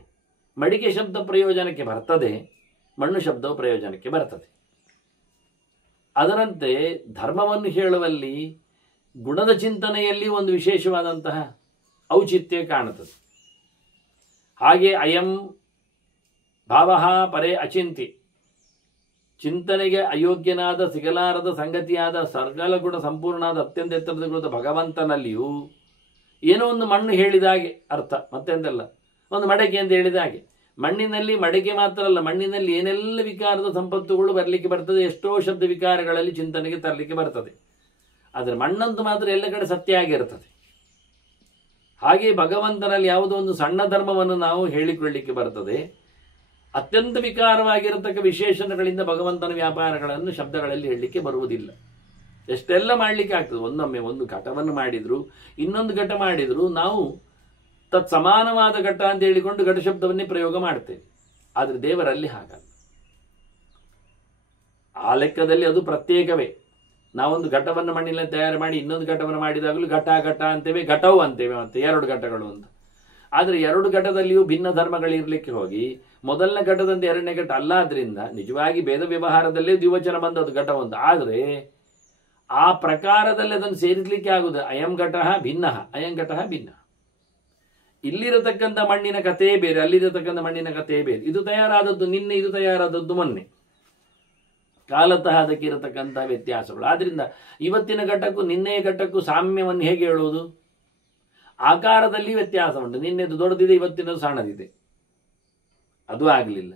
ಮಡಿಕೆ ಶಬ್ದ ಪ್ರಯೋಜನಕ್ಕೆ ಬರ್ತದೆ, ಮಣ್ಣು ಶಬ್ದವು ಪ್ರಯೋಜನಕ್ಕೆ ಬರ್ತದೆ. ಅದರಂತೆ ಧರ್ಮವನ್ನು ಹೇಳುವಲ್ಲಿ, ಗುಣದ ಚಿಂತನೆಯಲ್ಲಿ ಒಂದು ವಿಶೇಷವಾದಂತಹ ಔಚಿತ್ಯ ಕಾಣುತ್ತದೆ. ಹಾಗೆ ಅಯಂ ಭಾವ ಪರೇ ಅಚಿಂತಿ, ಚಿಂತನೆಗೆ ಅಯೋಗ್ಯನಾದ, ಸಿಗಲಾರದ ಸಂಗತಿಯಾದ, ಸರ್ಗಲ ಗುಣ ಸಂಪೂರ್ಣವಾದ, ಅತ್ಯಂತ ಎತ್ತರದ ಗುಣದ ಭಗವಂತನಲ್ಲಿಯೂ ಏನೋ ಒಂದು ಮಣ್ಣು ಹೇಳಿದಾಗೆ ಅರ್ಥ, ಮತ್ತೆಂದಲ್ಲ. ಒಂದು ಮಡಕೆ ಅಂತ ಹೇಳಿದ ಹಾಗೆ, ಮಣ್ಣಿನಲ್ಲಿ ಮಡಕೆ ಮಾತ್ರ ಅಲ್ಲ, ಮಣ್ಣಿನಲ್ಲಿ ಏನೆಲ್ಲ ವಿಕಾರದ ಸಂಪತ್ತುಗಳು ಬರಲಿಕ್ಕೆ ಬರ್ತದೆ, ಎಷ್ಟೋ ಶಬ್ದ ವಿಕಾರಗಳಲ್ಲಿ ಚಿಂತನೆಗೆ ತರಲಿಕ್ಕೆ ಬರ್ತದೆ. ಆದರೆ ಮಣ್ಣಂತೂ ಮಾತ್ರ ಎಲ್ಲ ಕಡೆ ಸತ್ಯ ಆಗಿರ್ತದೆ. ಹಾಗೆ ಭಗವಂತನಲ್ಲಿ ಯಾವುದೋ ಒಂದು ಸಣ್ಣ ಧರ್ಮವನ್ನು ನಾವು ಹೇಳಿಕೊಳ್ಳಿಕ್ಕೆ ಬರ್ತದೆ. ಅತ್ಯಂತ ವಿಕಾರವಾಗಿರತಕ್ಕ ವಿಶೇಷಣಗಳಿಂದ ಭಗವಂತನ ವ್ಯಾಪಾರಗಳನ್ನು ಶಬ್ದಗಳಲ್ಲಿ ಹೇಳಲಿಕ್ಕೆ ಬರುವುದಿಲ್ಲ. ಎಷ್ಟೆಲ್ಲ ಮಾಡಲಿಕ್ಕೆ ಆಗ್ತದೆ. ಒಂದೊಮ್ಮೆ ಒಂದು ಘಟವನ್ನು ಮಾಡಿದ್ರು, ಇನ್ನೊಂದು ಘಟ ಮಾಡಿದ್ರು, ನಾವು ತತ್ ಸಮಾನವಾದ ಘಟ ಅಂತ ಹೇಳಿಕೊಂಡು ಘಟ ಶಬ್ದವನ್ನೇ ಪ್ರಯೋಗ ಮಾಡ್ತೇವೆ. ಆದರೆ ದೇವರಲ್ಲಿ ಹಾಗಲ್ಲ. ಆ ಲೆಕ್ಕದಲ್ಲಿ ಅದು ಪ್ರತ್ಯೇಕವೇ. ನಾವೊಂದು ಘಟವನ್ನು ಮಣ್ಣಿನ ತಯಾರು ಮಾಡಿ ಇನ್ನೊಂದು ಘಟವನ್ನು ಮಾಡಿದಾಗಲೂ ಘಟ ಘಟ ಅಂತೇವೆ, ಘಟವು ಅಂತೇವೆ, ಮತ್ತೆ ಎರಡು ಘಟಗಳು ಅಂತ. ಆದರೆ ಎರಡು ಘಟದಲ್ಲಿಯೂ ಭಿನ್ನ ಧರ್ಮಗಳಿರ್ಲಿಕ್ಕೆ ಹೋಗಿ ಮೊದಲನೇ ಘಟದಂತೆ ಎರಡನೇ ಘಟ ಅಲ್ಲಾದ್ರಿಂದ ನಿಜವಾಗಿ ಭೇದ ವ್ಯವಹಾರದಲ್ಲೇ ದ್ವಿವಚನ ಬಂದದ್ದು ಘಟ ಒಂದು. ಆದರೆ ಆ ಪ್ರಕಾರದಲ್ಲಿ ಅದನ್ನು ಸೇರಿಸಲಿಕ್ಕೆ ಆಗುದು. ಅಯಂ ಘಟ ಭಿನ್ನ, ಅಯಂ ಘಟ ಭಿನ್ನ. ಇಲ್ಲಿರತಕ್ಕಂಥ ಮಣ್ಣಿನ ಕಥೆ ಬೇರೆ, ಅಲ್ಲಿರತಕ್ಕಂಥ ಮಣ್ಣಿನ ಕಥೆ ಬೇರೆ. ಇದು ತಯಾರಾದದ್ದು ನಿನ್ನೆ, ಇದು ತಯಾರಾದದ್ದು ಮೊನ್ನೆ. ಕಾಲತಃ ಅದಕ್ಕೆ ಇರತಕ್ಕಂಥ ವ್ಯತ್ಯಾಸಗಳು. ಆದ್ರಿಂದ ಇವತ್ತಿನ ಘಟ್ಟಕ್ಕೂ ನಿನ್ನೆಯ ಘಟ್ಟಕ್ಕೂ ಸಾಮ್ಯವನ್ನು ಹೇಗೆ ಹೇಳುವುದು? ಆಕಾರದಲ್ಲಿ ವ್ಯತ್ಯಾಸ ಉಂಟು. ನಿನ್ನೆದು ದೊಡ್ಡದಿದೆ, ಇವತ್ತಿನದು ಸಣ್ಣದಿದೆ. ಅದು ಆಗಲಿಲ್ಲ.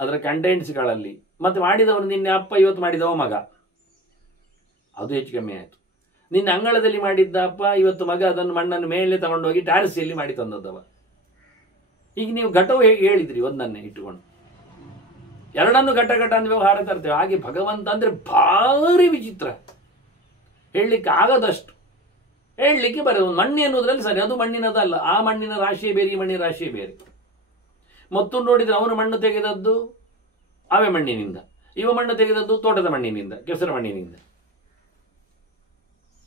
ಅದರ ಕಂಟೆಂಟ್ಸ್ಗಳಲ್ಲಿ ಮತ್ತೆ ಮಾಡಿದವನು ನಿನ್ನೆ ಅಪ್ಪ, ಇವತ್ತು ಮಾಡಿದವ ಮಗ, ಅದು ಹೆಚ್ಚು ಕಮ್ಮಿ ಆಯಿತು. ನಿನ್ನೆ ಅಂಗಳದಲ್ಲಿ ಮಾಡಿದ್ದ ಅಪ್ಪ, ಇವತ್ತು ಮಗ ಅದನ್ನು ಮಣ್ಣನ್ನು ಮೇಲೆ ತಗೊಂಡೋಗಿ ಟ್ಯಾರಿಸಿಯಲ್ಲಿ ಮಾಡಿ ತಂದದ್ದವ. ಈಗ ನೀವು ಘಟವು ಹೇಗೆ ಹೇಳಿದ್ರಿ? ಒಂದನ್ನೇ ಇಟ್ಟುಕೊಂಡು ಎರಡನ್ನು ಘಟ ಘಟ ಅಂತ ವ್ಯವಹಾರ ತರ್ತೇವೆ. ಹಾಗೆ ಭಗವಂತ ಅಂದ್ರೆ ಭಾರಿ ವಿಚಿತ್ರ, ಹೇಳಲಿಕ್ಕೆ ಆಗದಷ್ಟು ಹೇಳಲಿಕ್ಕೆ ಬರೋದು. ಮಣ್ಣು ಎನ್ನುವುದ್ರಲ್ಲಿ ಸರಿ, ಅದು ಮಣ್ಣಿನದಲ್ಲ. ಆ ಮಣ್ಣಿನ ರಾಶಿಯೇ ಬೇರೆ, ಈ ಮಣ್ಣಿನ ರಾಶಿಯೇ ಬೇರೆ. ಮತ್ತು ನೋಡಿದ್ರೆ ಅವನು ಮಣ್ಣು ತೆಗೆದದ್ದು ಅವೇ ಮಣ್ಣಿನಿಂದ, ಇವ ಮಣ್ಣು ತೆಗೆದದ್ದು ತೋಟದ ಮಣ್ಣಿನಿಂದ, ಕೆಸರು ಮಣ್ಣಿನಿಂದ.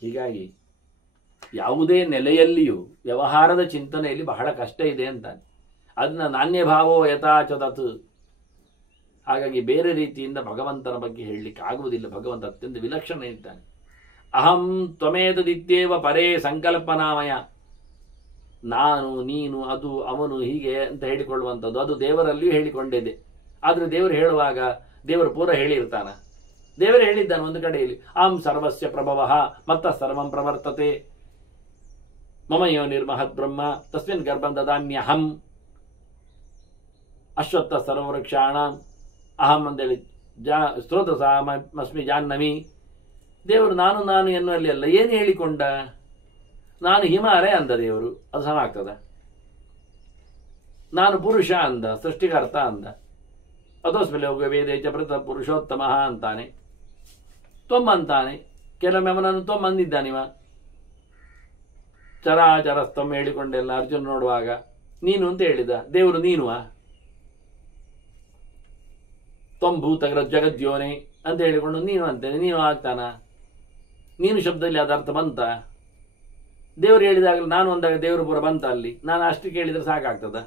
ಹೀಗಾಗಿ ಯಾವುದೇ ನೆಲೆಯಲ್ಲಿಯೂ ವ್ಯವಹಾರದ ಚಿಂತನೆಯಲ್ಲಿ ಬಹಳ ಕಷ್ಟ ಇದೆ ಅಂತ. ಅದನ್ನ ನಾಣ್ಯ ಭಾವೋ ಯಥಾಚತತ್. ಹಾಗಾಗಿ ಬೇರೆ ರೀತಿಯಿಂದ ಭಗವಂತನ ಬಗ್ಗೆ ಹೇಳಲಿಕ್ಕೆ ಆಗುವುದಿಲ್ಲ. ಭಗವಂತ ಅತ್ಯಂತ ವಿಲಕ್ಷಣ ಇದ್ದಾನೆ. ಅಹಂ ತ್ವಮೇತದಿತ್ಯೇವ ಪರೇ ಸಂಕಲ್ಪನಾಮಯ. ನಾನು, ನೀನು, ಅದು, ಅವನು, ಹೀಗೆ ಅಂತ ಹೇಳಿಕೊಳ್ಳುವಂಥದ್ದು ಅದು ದೇವರಲ್ಲಿಯೂ ಹೇಳಿಕೊಂಡಿದೆ. ಆದರೆ ದೇವರು ಹೇಳುವಾಗ ದೇವರು ಪೂರ ಹೇಳಿರ್ತಾನ? ದೇವರೇ ಹೇಳಿದ್ದಾನೆ ಒಂದು ಕಡೆಯಲ್ಲಿ, ಅಹಂ ಸರ್ವಸ್ಯ ಪ್ರಭವ ಮತ್ತ ಸರ್ವಂ ಪ್ರವರ್ತತೆ, ಮಮ ಯೋ ನಿರ್ಮಹತ್ ಬ್ರಹ್ಮ ತಸ್ಮಿನ್ ಗರ್ಭಂ ದದಾಮ್ಯಹಂ, ಅಶ್ವತ್ಥ ಸರ್ವವೃಕ್ಷಾಣ ಅಹಂ ಅಂತೇಳಿ ಸ್ತೋತ್ರಸಾಮಸ್ಮಿ ಜಾಹ್ನವಿ. ದೇವರು ನಾನು ನಾನು ಎನ್ನುವಲ್ಲಿ ಅಲ್ಲ. ಏನು ಹೇಳಿಕೊಂಡ? ನಾನು ಹಿಮಾಲಯ ಅಂದ ದೇವರು, ಅದು ಸಮ ಆಗ್ತದ? ನಾನು ಪುರುಷ ಅಂದ, ಸೃಷ್ಟಿಕರ್ತ ಅಂದ. ಅದೋಸ್ಮೇಲೆ ಹೋಗುವ ವೇದೇಚ ಪ್ರತ ಪುರುಷೋತ್ತಮ ಅಂತಾನೆ, ತ್ವಮ್ ಅಂತಾನೆ. ಕೆಲವೊಮ್ಮೆ ಅವನನ್ನು ತ್ವಮ್ ಅಂದಿದ್ದಾನಿವ. ಚರಾಚರಸ್ತಮ್ ಹೇಳಿಕೊಂಡೆಲ್ಲ ಅರ್ಜುನ ನೋಡುವಾಗ ನೀನು ಅಂತ ಹೇಳಿದ. ದೇವರು ನೀನುವ? ತ್ವಂ ಭೂತ ಜಗದ್ಯೋನೆ ಅಂತ ಹೇಳಿಕೊಂಡು ನೀನು ಅಂತೇನೆ, ನೀನು ಆಗ್ತಾನ? ನೀನು ಶಬ್ದದಲ್ಲಿ ಅದ ಅರ್ಥ ಬಂತ? ದೇವರು ಹೇಳಿದಾಗಲೂ ನಾನು ಅಂದಾಗ ದೇವರು ಪುರ ಬಂತ ಅಲ್ಲಿ? ನಾನು ಅಷ್ಟು ಕೇಳಿದ್ರೆ ಸಾಕಾಗ್ತದ?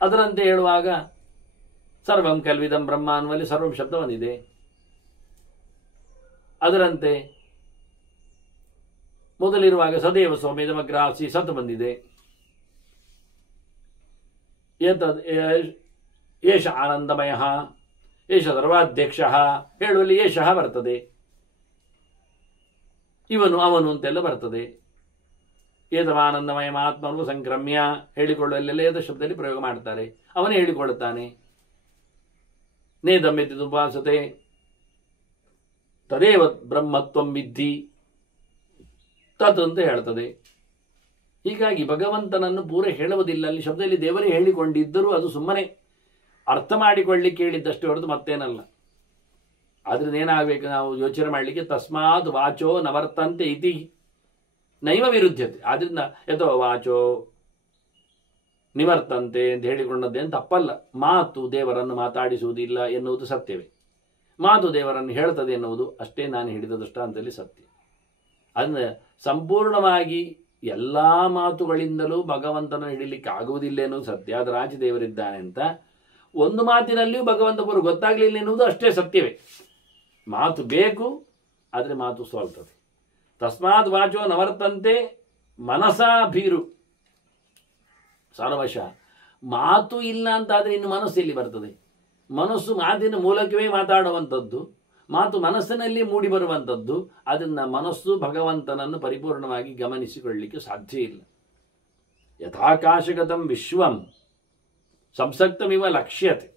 ಅದರಂತೆ ಹೇಳುವಾಗ ಸರ್ವಂ ಕಲ್ವಿದಂ ಬ್ರಹ್ಮ ಅನ್ನುವಲ್ಲಿ ಸರ್ವಂ ಶಬ್ದ ಬಂದಿದೆ. ಅದರಂತೆ ಮೊದಲಿರುವಾಗ ಸದೇವ ಸೌಮ್ಯದಮಗ್ರಾಸಿ ಸತ್ ಬಂದಿದೆ. ಏಷ ಆನಂದಮಯ, ಏಷ ಸರ್ವಾಧ್ಯಕ್ಷ ಹೇಳುವಲ್ಲಿ ಏಷಃ ಬರ್ತದೆ. ಇವನು ಅವನು ಅಂತೆಲ್ಲ ಬರ್ತದೆ. ಏತಮಾನಂದಮಯ ಆತ್ಮನು ಸಂಕ್ರಮ್ಯ ಹೇಳಿಕೊಳ್ಳುವಲ್ಲೆಲ್ಲ ಏತ ಶಬ್ದದಲ್ಲಿ ಪ್ರಯೋಗ ಮಾಡ್ತಾರೆ. ಅವನೇ ಹೇಳಿಕೊಳ್ಳುತ್ತಾನೆ. ನೇದಮ್ಯತಿ ಉಪಾಸತೆ ತದೇವ ಬ್ರಹ್ಮತ್ವಂ ವಿದ್ಧಿ ತತ್ ಅಂತ ಹೇಳ್ತದೆ. ಹೀಗಾಗಿ ಭಗವಂತನನ್ನು ಪೂರ ಹೇಳುವುದಿಲ್ಲ. ಅಲ್ಲಿ ಶಬ್ದದಲ್ಲಿ ದೇವರೇ ಹೇಳಿಕೊಂಡಿದ್ದರೂ ಅದು ಸುಮ್ಮನೆ ಅರ್ಥ ಮಾಡಿಕೊಳ್ಳಿಕ್ಕೆ ಹೇಳಿದ್ದಷ್ಟೇ ಹೊರತು ಮತ್ತೇನಲ್ಲ. ಆದ್ರಿಂದ ಏನಾಗಬೇಕು ನಾವು ಯೋಚನೆ ಮಾಡಲಿಕ್ಕೆ? ತಸ್ಮಾತ್ ವಾಚೋ ನವರ್ತಂತೆ ಇತಿ ನೈವ ವಿರುದ್ಧತೆ. ಆದ್ರಿಂದ ಯಥೋ ವಾಚೋ ನಿವರ್ತಂತೆ ಅಂತ ಹೇಳಿಕೊಂಡದ್ದೇನು ತಪ್ಪಲ್ಲ. ಮಾತು ದೇವರನ್ನು ಮಾತಾಡಿಸುವುದಿಲ್ಲ ಎನ್ನುವುದು ಸತ್ಯವೇ. ಮಾತು ದೇವರನ್ನು ಹೇಳ್ತದೆ ಎನ್ನುವುದು ಅಷ್ಟೇ ನಾನು ಹೇಳಿದ ದೃಷ್ಟಾಂತದಲ್ಲಿ ಸತ್ಯ. ಅದನ್ನ ಸಂಪೂರ್ಣವಾಗಿ ಎಲ್ಲ ಮಾತುಗಳಿಂದಲೂ ಭಗವಂತನ ಹಿಡಿಲಿಕ್ಕೆ ಆಗುವುದಿಲ್ಲ ಎನ್ನುವುದು ಸತ್ಯ. ಅದರ ಆಚೆ ದೇವರಿದ್ದಾನೆ ಅಂತ ಒಂದು ಮಾತಿನಲ್ಲಿಯೂ ಭಗವಂತ ಪೂರ್ವ ಗೊತ್ತಾಗಲಿಲ್ಲ ಎನ್ನುವುದು ಅಷ್ಟೇ ಸತ್ಯವೇ. ಮಾತು ಬೇಕು, ಆದರೆ ಮಾತು ಸೋಲ್ತದೆ. ತಸ್ಮಾತ್ ವಾಚೋ ನವರ್ತಂತೆ ಮನಸಾ ಭೀರು ಸರ್ವಶ. ಮಾತು ಇಲ್ಲ ಅಂತಾದರೆ ಇನ್ನು ಮನಸ್ಸು ಎಲ್ಲಿ ಬರ್ತದೆ? ಮನಸ್ಸು ಮಾತಿನ ಮೂಲಕವೇ ಮಾತಾಡುವಂಥದ್ದು, ಮಾತು ಮನಸ್ಸಿನಲ್ಲಿ ಮೂಡಿ ಬರುವಂಥದ್ದು. ಅದನ್ನ ಮನಸ್ಸು ಭಗವಂತನನ್ನು ಪರಿಪೂರ್ಣವಾಗಿ ಗಮನಿಸಿಕೊಳ್ಳಲಿಕ್ಕೆ ಸಾಧ್ಯ ಇಲ್ಲ. ಯಥಾಕಾಶಗತಂ ವಿಶ್ವಂ ಸಂಸಕ್ತಮಿವ ಲಕ್ಷ್ಯತೆ.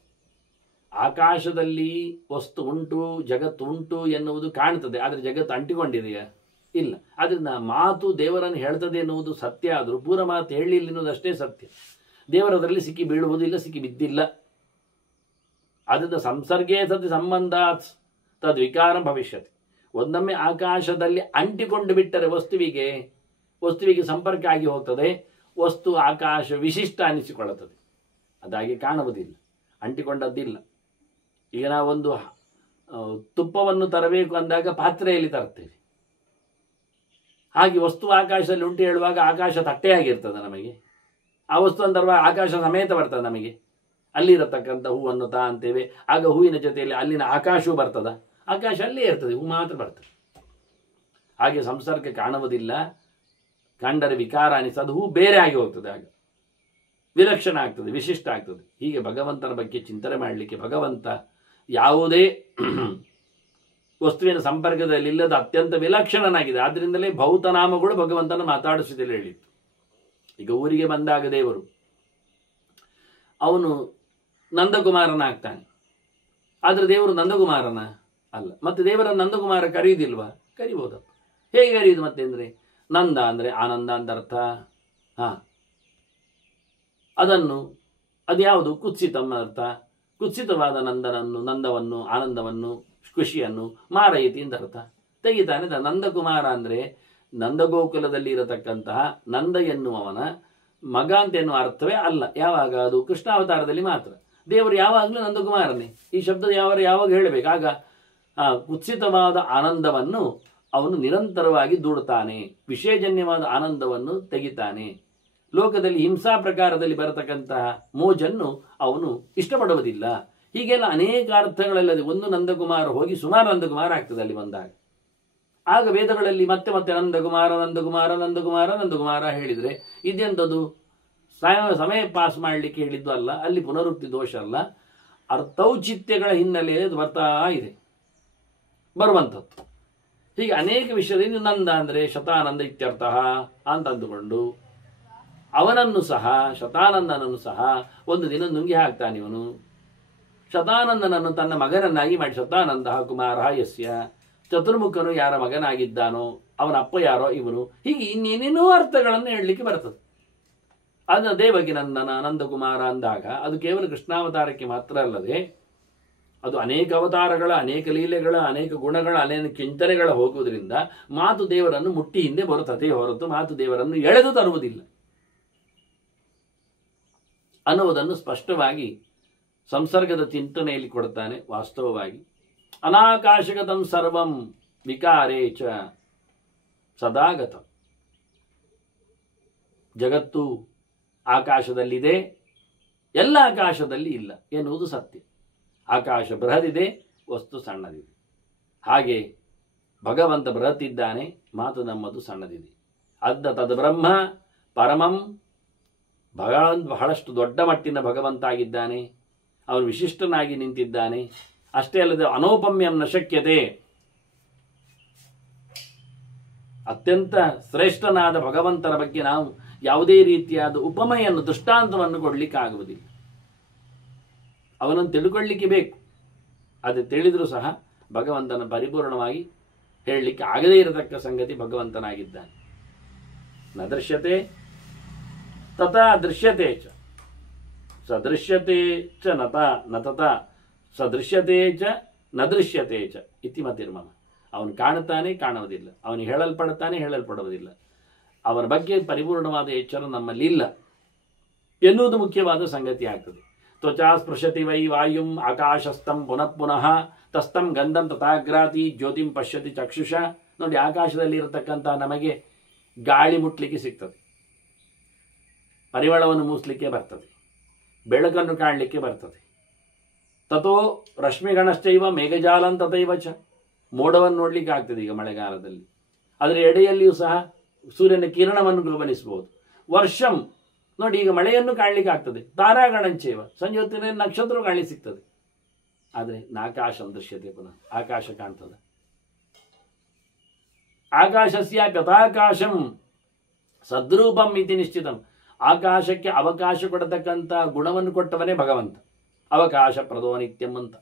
ಆಕಾಶದಲ್ಲಿ ವಸ್ತು ಉಂಟು, ಜಗತ್ತು ಉಂಟು ಎನ್ನುವುದು ಕಾಣ್ತದೆ, ಆದರೆ ಜಗತ್ತು ಅಂಟಿಕೊಂಡಿದೆಯಾ? ಇಲ್ಲ. ಅದರಿಂದ ಮಾತು ದೇವರನ್ನು ಹೇಳ್ತದೆ ಎನ್ನುವುದು ಸತ್ಯ ಆದರೂ ಪೂರ ಮಾತು ಹೇಳಿಲ್ಲ ಎನ್ನುವುದಷ್ಟೇ ಸತ್ಯ. ದೇವರದರಲ್ಲಿ ಸಿಕ್ಕಿ ಬೀಳುವುದಿಲ್ಲ, ಸಿಕ್ಕಿ ಬಿದ್ದಿಲ್ಲ. ಅದರಿಂದ ಸಂಸರ್ಗೇ ಸತಿ ಸಂಬಂಧಾತ್ ತದ್ವಿಕಾರ ಭವಿಷ್ಯತಿ. ಒಂದೊಮ್ಮೆ ಆಕಾಶದಲ್ಲಿ ಅಂಟಿಕೊಂಡು ಬಿಟ್ಟರೆ ವಸ್ತುವಿಗೆ ಸಂಪರ್ಕ ಆಗಿ ಹೋಗ್ತದೆ, ವಸ್ತು ಆಕಾಶ ವಿಶಿಷ್ಟ ಅನಿಸಿಕೊಳ್ಳುತ್ತದೆ. ಅದಾಗಿ ಕಾಣುವುದಿಲ್ಲ, ಅಂಟಿಕೊಂಡದ್ದಿಲ್ಲ. ಈಗ ನಾವೊಂದು ತುಪ್ಪವನ್ನು ತರಬೇಕು ಅಂದಾಗ ಪಾತ್ರೆಯಲ್ಲಿ ತರ್ತೇವೆ. ಹಾಗೆ ವಸ್ತು ಆಕಾಶದಲ್ಲಿ ಉಂಟು ಹೇಳುವಾಗ ಆಕಾಶ ತಟ್ಟೆಯಾಗಿರ್ತದೆ ನಮಗೆ. ಆ ವಸ್ತುವನ್ನು ತರುವಾಗ ಆಕಾಶ ಸಮೇತ ಬರ್ತದೆ ನಮಗೆ. ಅಲ್ಲಿರತಕ್ಕಂಥ ಹೂವನ್ನು ತಾ ಅಂತೇವೆ, ಆಗ ಹೂವಿನ ಜೊತೆಯಲ್ಲಿ ಅಲ್ಲಿನ ಆಕಾಶವೂ ಬರ್ತದ. ಆಕಾಶ ಅಲ್ಲೇ ಇರ್ತದೆ, ಹೂ ಮಾತ್ರ ಬರ್ತದೆ. ಹಾಗೆ ಸಂಸರ್ಗ ಕಾಣುವುದಿಲ್ಲ, ಕಂಡರೆ ವಿಕಾರ ಅನಿಸ್ತದೆ, ಹೂ ಬೇರೆ ಆಗಿ ಹೋಗ್ತದೆ, ಆಗ ವಿಲಕ್ಷಣ ಆಗ್ತದೆ, ವಿಶಿಷ್ಟ ಆಗ್ತದೆ. ಹೀಗೆ ಭಗವಂತನ ಬಗ್ಗೆ ಚಿಂತನೆ ಮಾಡಲಿಕ್ಕೆ ಭಗವಂತ ಯಾವುದೇ ವಸ್ತುವಿನ ಸಂಪರ್ಕದಲ್ಲಿ ಇಲ್ಲದ ಅತ್ಯಂತ ವಿಲಕ್ಷಣನಾಗಿದೆ. ಆದ್ದರಿಂದಲೇ ಭೌತನಾಮಗಳು ಭಗವಂತನ ಮಾತಾಡಿಸಿದಲ್ಲಿ ಹೇಳಿತ್ತು. ಈಗ ಊರಿಗೆ ಬಂದಾಗ ದೇವರು ಅವನು ನಂದಕುಮಾರನಾಗ್ತಾನೆ. ಆದರೆ ದೇವರು ನಂದಕುಮಾರನ ಅಲ್ಲ. ಮತ್ತೆ ದೇವರ ನಂದಕುಮಾರ ಕರೆಯುವುದಿಲ್ವಾ? ಕರಿಬೋದಪ್ಪ. ಹೇಗೆ ಕರೆಯುವುದು ಮತ್ತೆ ಅಂದರೆ ನಂದ ಅಂದರೆ ಆನಂದ ಅಂತ ಅರ್ಥ. ಅದನ್ನು ಅದ್ಯಾವುದು ಕುತ್ಸಿತಮ್ಮ ಅರ್ಥ. ಕುತ್ಸಿತವಾದ ನಂದವನ್ನು ಆನಂದವನ್ನು ಖುಷಿಯನ್ನು ಮಾರಯಿತಿ ಅಂತ ಅರ್ಥ ತೆಗಿತಾನೆ. ನಂದಕುಮಾರ ಅಂದರೆ ನಂದಗೋಕುಲದಲ್ಲಿ ಇರತಕ್ಕಂತಹ ನಂದ ಎನ್ನುವವನ ಮಗ ಅಂತ ಎನ್ನುವ ಅರ್ಥವೇ ಅಲ್ಲ. ಯಾವಾಗ? ಅದು ಕೃಷ್ಣಾವತಾರದಲ್ಲಿ ಮಾತ್ರ. ದೇವರು ಯಾವಾಗಲೂ ನಂದಕುಮಾರನೇ. ಈ ಶಬ್ದ ಯಾವಾಗ ಹೇಳಬೇಕು? ಆಗ ಕುತ್ಸಿತವಾದ ಆನಂದವನ್ನು ಅವನು ನಿರಂತರವಾಗಿ ದೂಡುತ್ತಾನೆ, ವಿಷಯಜನ್ಯವಾದ ಆನಂದವನ್ನು ತೆಗಿತಾನೆ. ಲೋಕದಲ್ಲಿ ಹಿಂಸಾ ಪ್ರಕಾರದಲ್ಲಿ ಬರತಕ್ಕಂತಹ ಮೋಜನ್ನು ಅವನು ಇಷ್ಟಪಡುವುದಿಲ್ಲ. ಹೀಗೆಲ್ಲ ಅನೇಕ ಅರ್ಥಗಳಲ್ಲದೆ ಒಂದು ನಂದಕುಮಾರ ಹೋಗಿ ಸುಮಾರು ನಂದಕುಮಾರ ಆಗ್ತದೆ ಅಲ್ಲಿ ಬಂದಾಗ. ಆಗ ವೇದಗಳಲ್ಲಿ ಮತ್ತೆ ಮತ್ತೆ ನಂದಕುಮಾರ ನಂದಕುಮಾರ ನಂದಕುಮಾರ ನಂದಕುಮಾರ ಹೇಳಿದರೆ ಇದೆಂಥದ್ದು? ಸಮಯ ಪಾಸ್ ಮಾಡಲಿಕ್ಕೆ ಹೇಳಿದ್ದು ಅಲ್ಲ, ಅಲ್ಲಿ ಪುನರುಕ್ತಿ ದೋಷ ಅಲ್ಲ, ಅರ್ಥೌಚಿತ್ಯಗಳ ಹಿನ್ನೆಲೆಯಲ್ಲಿ ಬರ್ತಾ ಇದೆ ಬರುವಂಥದ್ದು. ಹೀಗೆ ಅನೇಕ ವಿಷಯದಲ್ಲಿ ನಂದ ಅಂದರೆ ಶತಾನಂದ ಇತ್ಯರ್ಥ ಅಂತ ಅಂದುಕೊಂಡು ಅವನನ್ನು ಸಹ, ಶತಾನಂದನನ್ನು ಸಹ ಒಂದು ದಿನ ನುಂಗಿ ಹಾಕ್ತಾನೆ ಇವನು. ಶತಾನಂದನನ್ನು ತನ್ನ ಮಗನನ್ನಾಗಿ ಮಾಡಿ, ಶತಾನಂದ ಕುಮಾರ ಯಸ್ಯ, ಚತುರ್ಮುಖನು ಯಾರ ಮಗನಾಗಿದ್ದಾನೋ ಅವನ ಅಪ್ಪ ಯಾರೋ ಇವನು. ಹೀಗೆ ಇನ್ನೇನೇನೋ ಅರ್ಥಗಳನ್ನು ಹೇಳಲಿಕ್ಕೆ ಬರ್ತದೆ. ಅದನ್ನ ದೇವಕಿ ನಂದನ ನಂದಕುಮಾರ ಅಂದಾಗ ಅದು ಕೇವಲ ಕೃಷ್ಣಾವತಾರಕ್ಕೆ ಮಾತ್ರ ಅಲ್ಲದೆ ಅದು ಅನೇಕ ಅವತಾರಗಳ, ಅನೇಕ ಲೀಲೆಗಳ, ಅನೇಕ ಗುಣಗಳ, ಅನೇಕ ಚಿಂತನೆಗಳ ಹೋಗುವುದರಿಂದ ಮಾತು ದೇವರನ್ನು ಮುಟ್ಟಿ ಹಿಂದೆ ಬರುತ್ತದೆ ಹೊರತು ಮಾತು ದೇವರನ್ನು ಎಳೆದು ತರುವುದಿಲ್ಲ ಅನ್ನುವುದನ್ನು ಸ್ಪಷ್ಟವಾಗಿ ಸಂಸರ್ಗದ ಚಿಂತನೆಯಲ್ಲಿ ಕೊಡ್ತಾನೆ. ವಾಸ್ತವವಾಗಿ ಅನಾಕಾಶಗತಂ ಸರ್ವಂ ವಿಕಾರೇ ಚ ಸದಾಗತಂ. ಜಗತ್ತು ಆಕಾಶದಲ್ಲಿದೆ, ಎಲ್ಲ ಆಕಾಶದಲ್ಲಿ ಇಲ್ಲ ಎನ್ನುವುದು ಸತ್ಯ. ಆಕಾಶ ಬೃಹದಿದೆ, ವಸ್ತು ಸಣ್ಣದಿದೆ. ಹಾಗೆ ಭಗವಂತ ಬೃಹತ್ತಿದ್ದಾನೆ, ಮಾತು ನಮ್ಮದು ಸಣ್ಣದಿದೆ. ಅದ್ದ ತದ್ ಬ್ರಹ್ಮ ಪರಮಂ. ಬಹಳಷ್ಟು ದೊಡ್ಡ ಮಟ್ಟಿನ ಭಗವಂತ ಆಗಿದ್ದಾನೆ, ಅವನು ವಿಶಿಷ್ಟನಾಗಿ ನಿಂತಿದ್ದಾನೆ. ಅಷ್ಟೇ ಅಲ್ಲದೆ ಅನೌಪಮ್ಯಂ ನ ಶಕ್ಯತೆ, ಅತ್ಯಂತ ಶ್ರೇಷ್ಠನಾದ ಭಗವಂತನ ಬಗ್ಗೆ ನಾವು ಯಾವುದೇ ರೀತಿಯಾದ ಉಪಮೆಯನ್ನು, ದೃಷ್ಟಾಂತವನ್ನು ಕೊಡಲಿಕ್ಕೆ ಆಗುವುದಿಲ್ಲ. ಅವನನ್ನು ತಿಳ್ಕೊಳ್ಳಿಕ್ಕೆ ಬೇಕು. ಅದು ತಿಳಿದರೂ ಸಹ ಭಗವಂತನ ಪರಿಪೂರ್ಣವಾಗಿ ಹೇಳಲಿಕ್ಕೆ ಆಗದೇ ಇರತಕ್ಕ ಸಂಗತಿ ಭಗವಂತನಾಗಿದ್ದಾನೆ. ನ ದೃಶ್ಯತೆ ತಥಾ ದೃಶ್ಯತೆ ಚ, ಸದೃಶ್ಯತೆ ಚ ನ ತಥಾ ಸದೃಶ್ಯತೆ ಚ ನ ದೃಶ್ಯತೆ ಚ ಇತಿ ಮತಿರ್ಮಮ. ಅವನು ಕಾಣುತ್ತಾನೆ, ಕಾಣುವುದಿಲ್ಲ. ಅವನು ಹೇಳಲ್ಪಡುತ್ತಾನೆ, ಹೇಳಲ್ಪಡುವುದಿಲ್ಲ. ಅವನ ಬಗ್ಗೆ ಪರಿಪೂರ್ಣವಾದ ಎಚ್ಚರ ನಮ್ಮಲ್ಲಿ ಇಲ್ಲ ಎನ್ನುವುದು ಮುಖ್ಯವಾದ ಸಂಗತಿ ಆಗ್ತದೆ. ತ್ವಚಾ ಸ್ಪೃಶತಿ ವೈ ವಾಯುಂ ಆಕಾಶಸ್ಥಂ ಪುನಃ ಪುನಃ ತಸ್ತಂ ಗಂಧಂ ತಥಾಗ್ರಾತಿ ಜ್ಯೋತಿಂ ಪಶ್ಯತಿ ಚಕ್ಷುಷ. ನೋಡಿ, ಆಕಾಶದಲ್ಲಿ ಇರತಕ್ಕಂಥ ನಮಗೆ ಗಾಳಿ ಮುಟ್ಲಿಕ್ಕೆ ಸಿಗ್ತದೆ, ಪರಿಮಳವನ್ನು ಮೂಸಲಿಕ್ಕೆ ಬರ್ತದೆ, ಬೆಳಕನ್ನು ಕಾಣಲಿಕ್ಕೆ ಬರ್ತದೆ. ತಥೋ ರಶ್ಮಿಗಣಶ್ಚೈವ ಮೇಘಜಾಲಂ ತಥೈವ ಚ. ಮೋಡವನ್ನು ನೋಡ್ಲಿಕ್ಕೆ ಆಗ್ತದೆ ಈಗ ಮಳೆಗಾಲದಲ್ಲಿ. ಅದರ ಎಡೆಯಲ್ಲಿಯೂ ಸಹ ಸೂರ್ಯನ ಕಿರಣವನ್ನು ಗಮನಿಸಬಹುದು. ವರ್ಷಂ ನೋಡಿ, ಈಗ ಮಳೆಯನ್ನು ಕಾಣಲಿಕ್ಕೆ ಆಗ್ತದೆ. ತಾರಾಗಣಂಚೇವ, ಸಂಜೆ ಹೊತ್ತಿನ ನಕ್ಷತ್ರ ಕಾಣಲಿಕ್ಕೆ ಸಿಗ್ತದೆ. ಆದರೆ ನಾಕಾಶಂ ದೃಶ್ಯತೆ, ಪುನಃ ಆಕಾಶ ಕಾಣ್ತದೆ. ಆಕಾಶಸ್ಯ ಕಥಾಕಾಶಂ ಸದ್ರೂಪಂ ಇತಿ ನಿಶ್ಚಿತಂ. ಆಕಾಶಕ್ಕೆ ಅವಕಾಶ ಕೊಡತಕ್ಕಂಥ ಗುಣವನ್ನು ಕೊಟ್ಟವನೇ ಭಗವಂತ. ಅವಕಾಶ ಪ್ರದೋ ನಿತ್ಯಂ ಅಂತ.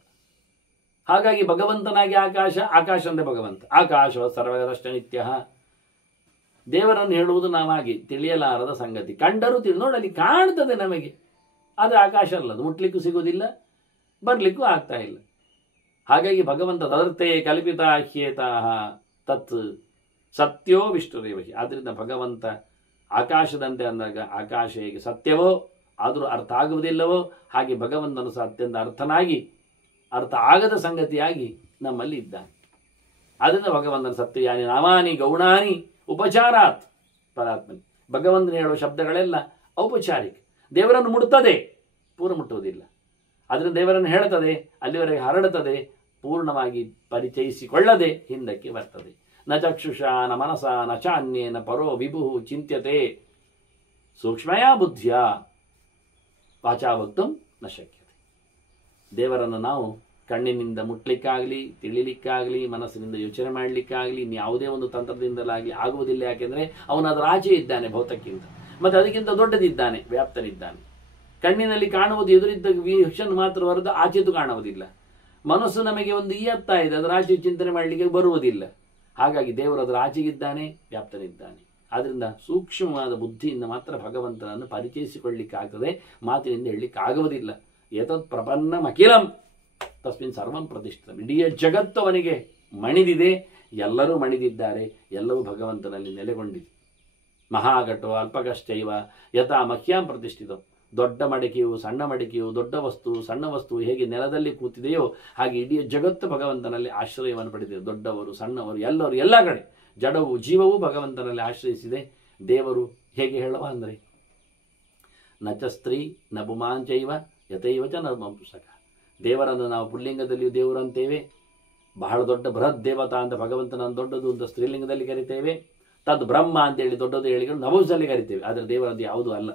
ಹಾಗಾಗಿ ಭಗವಂತನಾಗಿ ಆಕಾಶ, ಆಕಾಶ ಅಂದರೆ ಭಗವಂತ. ಆಕಾಶ ಸರ್ವಗತಶ್ಚ ನಿತ್ಯ. ದೇವರನ್ನು ಹೇಳುವುದು ನಾವಾಗಿ ತಿಳಿಯಲಾರದ ಸಂಗತಿ. ಕಂಡರೂ ನೋಡಲಿ ಕಾಣ್ತದೆ ನಮಗೆ, ಆದರೆ ಆಕಾಶ ಅಲ್ಲದು, ಮುಟ್ಲಿಕ್ಕೂ ಸಿಗುವುದಿಲ್ಲ, ಬರ್ಲಿಕ್ಕೂ ಆಗ್ತಾ ಇಲ್ಲ. ಹಾಗಾಗಿ ಭಗವಂತ ತದರ್ಥೇ ಕಲ್ಪಿತ ಹ್ಯೇತಾ ತತ್ ಸತ್ಯೋ ವಿಷ್ಣುರೇವಹಿ. ಆದ್ದರಿಂದ ಭಗವಂತ ಆಕಾಶದಂತೆ ಅಂದಾಗ ಆಕಾಶ ಹೇಗೆ ಸತ್ಯವೋ ಆದರೂ ಅರ್ಥ ಆಗುವುದಿಲ್ಲವೋ ಹಾಗೆ ಭಗವಂತನು ಸಹ ಅತ್ಯಂತ ಅರ್ಥನಾಗಿ ಅರ್ಥ ಆಗದ ಸಂಗತಿಯಾಗಿ ನಮ್ಮಲ್ಲಿ ಇದ್ದಾನೆ. ಆದ್ದರಿಂದ ಭಗವಂತನ ಸತ್ಯಯಾನಿ ನಾಮಾನಿ ಗೌಣಾನಿ ಉಪಚಾರಾತ್ ಪರಾತ್ಮನಿ. ಭಗವಂತನ ಹೇಳುವ ಶಬ್ದಗಳೆಲ್ಲ ಔಪಚಾರಿಕ, ದೇವರನ್ನು ಮುಟ್ತದೆ, ಪೂರ್ಣ ಮುಟ್ಟುವುದಿಲ್ಲ. ಅದರಿಂದ ದೇವರನ್ನು ಹೇಳುತ್ತದೆ, ಅಲ್ಲಿವರೆಗೆ ಹರಡುತ್ತದೆ, ಪೂರ್ಣವಾಗಿ ಪರಿಚಯಿಸಿಕೊಳ್ಳದೆ ಹಿಂದಕ್ಕೆ ಬರ್ತದೆ. ನ ಚಕ್ಷುಷಾ ನ ಮನಸ ನ ಚಾನ್ಯೇನ ಪರೋ ವಿಭು ಚಿಂತ್ಯತೆ ಸೂಕ್ಷ್ಮಯ ಬುದ್ಧಿಯ ವಾಚಾವಕ್ತಂ ನ ಶಕ್ಯತೆ. ದೇವರನ್ನು ನಾವು ಕಣ್ಣಿನಿಂದ ಮುಟ್ಲಿಕ್ಕಾಗಲಿ, ತಿಳಿಲಿಕ್ಕಾಗಲಿ, ಮನಸ್ಸಿನಿಂದ ಯೋಚನೆ ಮಾಡಲಿಕ್ಕಾಗಲಿ, ಯಾವುದೇ ಒಂದು ತಂತ್ರದಿಂದಲಾಗಲಿ ಆಗುವುದಿಲ್ಲ. ಯಾಕೆಂದರೆ ಅವನು ಅದರ ಆಚೆ ಇದ್ದಾನೆ ಭೌತಕ್ಕಿಂತ, ಮತ್ತು ಅದಕ್ಕಿಂತ ದೊಡ್ಡದಿದ್ದಾನೆ, ವ್ಯಾಪ್ತನಿದ್ದಾನೆ. ಕಣ್ಣಿನಲ್ಲಿ ಕಾಣುವುದು ಎದುರಿದ್ದ ವಿಷನ್ ಮಾತ್ರ ಹೊರತು ಆಚೆದು ಕಾಣುವುದಿಲ್ಲ. ಮನಸ್ಸು ನಮಗೆ ಒಂದು ಇಯತ್ತಾ ಇದೆ, ಅದರ ಆಚೆ ಚಿಂತನೆ ಮಾಡಲಿಕ್ಕೆ ಬರುವುದಿಲ್ಲ. ಹಾಗಾಗಿ ದೇವರು ಅದರ ಆಚೆಗಿದ್ದಾನೆ, ವ್ಯಾಪ್ತನಿದ್ದಾನೆ. ಆದ್ದರಿಂದ ಸೂಕ್ಷ್ಮವಾದ ಬುದ್ಧಿಯಿಂದ ಮಾತ್ರ ಭಗವಂತನನ್ನು ಪರಿಚಯಿಸಿಕೊಳ್ಳಿಕ್ಕಾಗ್ತದೆ, ಮಾತಿನಿಂದ ಹೇಳಲಿಕ್ಕಾಗುವುದಿಲ್ಲ. ಏತತ್ ಪ್ರಪನ್ನಮಖಿಲಂ ತಸ್ಮಿನ್ ಸರ್ವಂ ಪ್ರತಿಷ್ಠಿತಂ. ಇಡೀ ಜಗತ್ತು ಅವನಿಗೆ ಮಣಿದಿದೆ, ಎಲ್ಲರೂ ಮಣಿದಿದ್ದಾರೆ, ಎಲ್ಲವೂ ಭಗವಂತನಲ್ಲಿ ನೆಲೆಗೊಂಡಿದೆ. ಮಹಾಘಟೋ ಅಲ್ಪಕಶ್ಚೈವ ಯಥಾ ಮಹ್ಯಾಂ ಪ್ರತಿಷ್ಠಿತಂ. ದೊಡ್ಡ ಮಡಿಕೆಯು ಸಣ್ಣ ಮಡಿಕೆಯು, ದೊಡ್ಡ ವಸ್ತು ಸಣ್ಣ ವಸ್ತು ಹೇಗೆ ನೆಲದಲ್ಲಿ ಕೂತಿದೆಯೋ ಹಾಗೆ ಇಡೀ ಜಗತ್ತು ಭಗವಂತನಲ್ಲಿ ಆಶ್ರಯವನ್ನು ಪಡೆದಿದೆ. ದೊಡ್ಡವರು ಸಣ್ಣವರು ಎಲ್ಲರೂ ಎಲ್ಲ ಕಡೆ, ಜಡವು ಜೀವವು ಭಗವಂತನಲ್ಲಿ ಆಶ್ರಯಿಸಿದೆ. ದೇವರು ಹೇಗೆ ಹೇಳುವ ಅಂದರೆ ನಚ ಸ್ತ್ರೀ ನ ಪುಮಾಂಚೈವ ಯಥೈವಚ ನ ಪುಂಸಕ. ದೇವರನ್ನು ನಾವು ಪುಲ್ಲಿಂಗದಲ್ಲಿಯೂ ದೇವರು ಅಂತೇವೆ, ಬಹಳ ದೊಡ್ಡ ಬೃಹತ್ ದೇವತಾ ಅಂತ ಭಗವಂತನನ್ನು ದೊಡ್ಡದು ಅಂತ ಸ್ತ್ರೀಲಿಂಗದಲ್ಲಿ ಕರಿತೇವೆ. ತದ್ ಬ್ರಹ್ಮ ಅಂತೇಳಿ ದೊಡ್ಡದು ಹೇಳಿಗಳು ನಭುಸಲ್ಲಿ ಕರಿತೇವೆ. ಆದರೆ ದೇವರದ್ದು ಯಾವುದೂ ಅಲ್ಲ.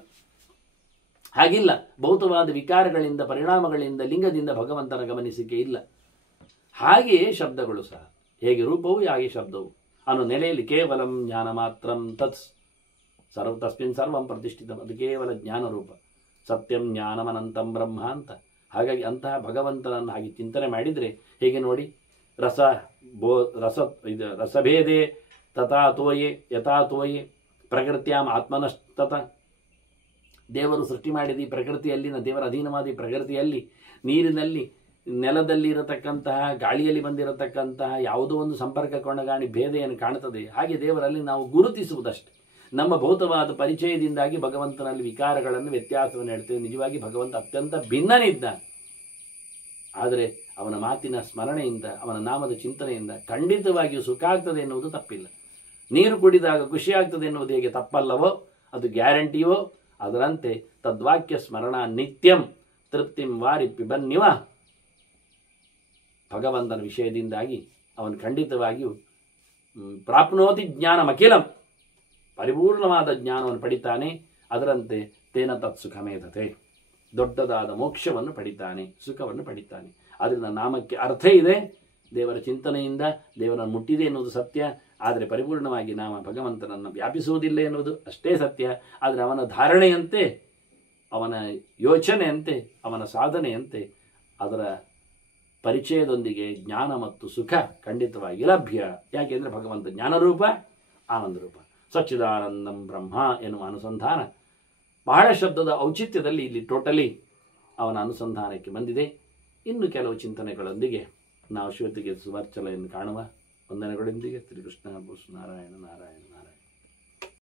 ಹಾಗಿಲ್ಲ, ಭೌತವಾದ ವಿಕಾರಗಳಿಂದ ಪರಿಣಾಮಗಳಿಂದ ಲಿಂಗದಿಂದ ಭಗವಂತನ ಗಮನಿಸಿಕೆ ಇಲ್ಲ. ಹಾಗೆಯೇ ಶಬ್ದಗಳು ಸಹ, ಹೇಗೆ ರೂಪವು ಹಾಗೆ ಶಬ್ದವು ಅನ್ನೋ ನೆಲೆಯಲ್ಲಿ ಕೇವಲಂ ಜ್ಞಾನ ಮಾತ್ರಂ ತತ್ ತಸ್ಮಿನ್ ಸರ್ವಂ ಪ್ರತಿಷ್ಠಿತಂ. ಅದು ಕೇವಲ ಜ್ಞಾನ ರೂಪ, ಸತ್ಯಂ ಜ್ಞಾನಮನಂತಂ ಬ್ರಹ್ಮ ಅಂತ. ಹಾಗಾಗಿ ಅಂತಹ ಭಗವಂತನನ್ನು ಹಾಗೆ ಚಿಂತನೆ ಮಾಡಿದರೆ ಹೇಗೆ ನೋಡಿ, ರಸಭೇದೆ ತಥಾ ತೋಯೆ ಯಥಾ ತೋಯೆ ಪ್ರಕೃತ್ಯಾಂ ಆತ್ಮನಸ್ತತ. ದೇವರು ಸೃಷ್ಟಿ ಮಾಡಿದ ಈ ಪ್ರಕೃತಿಯಲ್ಲಿನ, ದೇವರ ಅಧೀನವಾದ ಈ ಪ್ರಕೃತಿಯಲ್ಲಿ, ನೀರಿನಲ್ಲಿ, ನೆಲದಲ್ಲಿ ಇರತಕ್ಕಂತಹ, ಗಾಳಿಯಲ್ಲಿ ಬಂದಿರತಕ್ಕಂತಹ ಯಾವುದೋ ಒಂದು ಸಂಪರ್ಕ ಕೊಣಗಾಣಿ ಭೇದೆಯನ್ನು ಕಾಣುತ್ತದೆ. ಹಾಗೆ ದೇವರಲ್ಲಿ ನಾವು ಗುರುತಿಸುವುದಷ್ಟೇ. ನಮ್ಮ ಭೌತವಾದ ಪರಿಚಯದಿಂದಾಗಿ ಭಗವಂತನಲ್ಲಿ ವಿಕಾರಗಳನ್ನು, ವ್ಯತ್ಯಾಸವನ್ನು ಹೇಳ್ತೇವೆ. ನಿಜವಾಗಿ ಭಗವಂತ ಅತ್ಯಂತ ಭಿನ್ನನಿದ್ದಾನೆ. ಆದರೆ ಅವನ ಮಾತಿನ ಸ್ಮರಣೆಯಿಂದ, ಅವನ ನಾಮದ ಚಿಂತನೆಯಿಂದ ಖಂಡಿತವಾಗಿಯೂ ಸುಖ ಆಗ್ತದೆ ಎನ್ನುವುದು ತಪ್ಪಿಲ್ಲ. ನೀರು ಕುಡಿದಾಗ ಖುಷಿಯಾಗ್ತದೆ ಎನ್ನುವುದು ಹೇಗೆ ತಪ್ಪಲ್ಲವೋ, ಅದು ಗ್ಯಾರಂಟಿಯೋ, ಅದರಂತೆ ತದ್ವಾಕ್ಯ ಸ್ಮರಣ ನಿತ್ಯಂ ತೃಪ್ತಿಂ ವಾರಿ ಪಿಬನ್ನಿವ. ಭಗವಂತನ ವಿಷಯದಿಂದಾಗಿ ಅವನು ಖಂಡಿತವಾಗಿಯೂ ಪ್ರಾಪ್ನೋತಿ ಜ್ಞಾನಮಖಿಲಂ, ಪರಿಪೂರ್ಣವಾದ ಜ್ಞಾನವನ್ನು ಪಡಿತಾನೆ. ಅದರಂತೆ ತೇನ ತತ್ ಸುಖಮೇಧತೆ, ದೊಡ್ಡದಾದ ಮೋಕ್ಷವನ್ನು ಪಡಿತಾನೆ, ಸುಖವನ್ನು ಪಡಿತಾನೆ. ಆದ್ದರಿಂದ ನಾಮಕ್ಕೆ ಅರ್ಥ ಇದೆ, ದೇವರ ಚಿಂತನೆಯಿಂದ ದೇವರನ್ನು ಮುಟ್ಟಿದೆ ಎನ್ನುವುದು ಸತ್ಯ. ಆದರೆ ಪರಿಪೂರ್ಣವಾಗಿ ನಾಮ ಭಗವಂತನನ್ನು ವ್ಯಾಪಿಸುವುದಿಲ್ಲ ಎನ್ನುವುದು ಅಷ್ಟೇ ಸತ್ಯ. ಆದರೆ ಅವನ ಧಾರಣೆಯಂತೆ, ಅವನ ಯೋಚನೆಯಂತೆ, ಅವನ ಸಾಧನೆಯಂತೆ ಅದರ ಪರಿಚಯದೊಂದಿಗೆ ಜ್ಞಾನ ಮತ್ತು ಸುಖ ಖಂಡಿತವಾಗಿ ಲಭ್ಯ. ಯಾಕೆಂದರೆ ಭಗವಂತ ಜ್ಞಾನರೂಪ, ಆನಂದರೂಪ, ಸಚ್ಚಿದಾನಂದಂ ಬ್ರಹ್ಮ ಎನ್ನುವ ಅನುಸಂಧಾನ ಬಹಳ ಶಬ್ದದ ಔಚಿತ್ಯದಲ್ಲಿ ಇಲ್ಲಿ ಟೋಟಲಿ ಅವನ ಅನುಸಂಧಾನಕ್ಕೆ ಬಂದಿದೆ. ಇನ್ನು ಕೆಲವು ಚಿಂತನೆಗಳೊಂದಿಗೆ ನಾವು ಶ್ವೇತಗೆ ಸುವರ್ಚಲೆಯನ್ನು ಕಾಣುವ. ವಂದನೆಗಳೊಂದಿಗೆ ಶ್ರೀಕೃಷ್ಣ ನಾರಾಯಣ ನಾರಾಯಣ.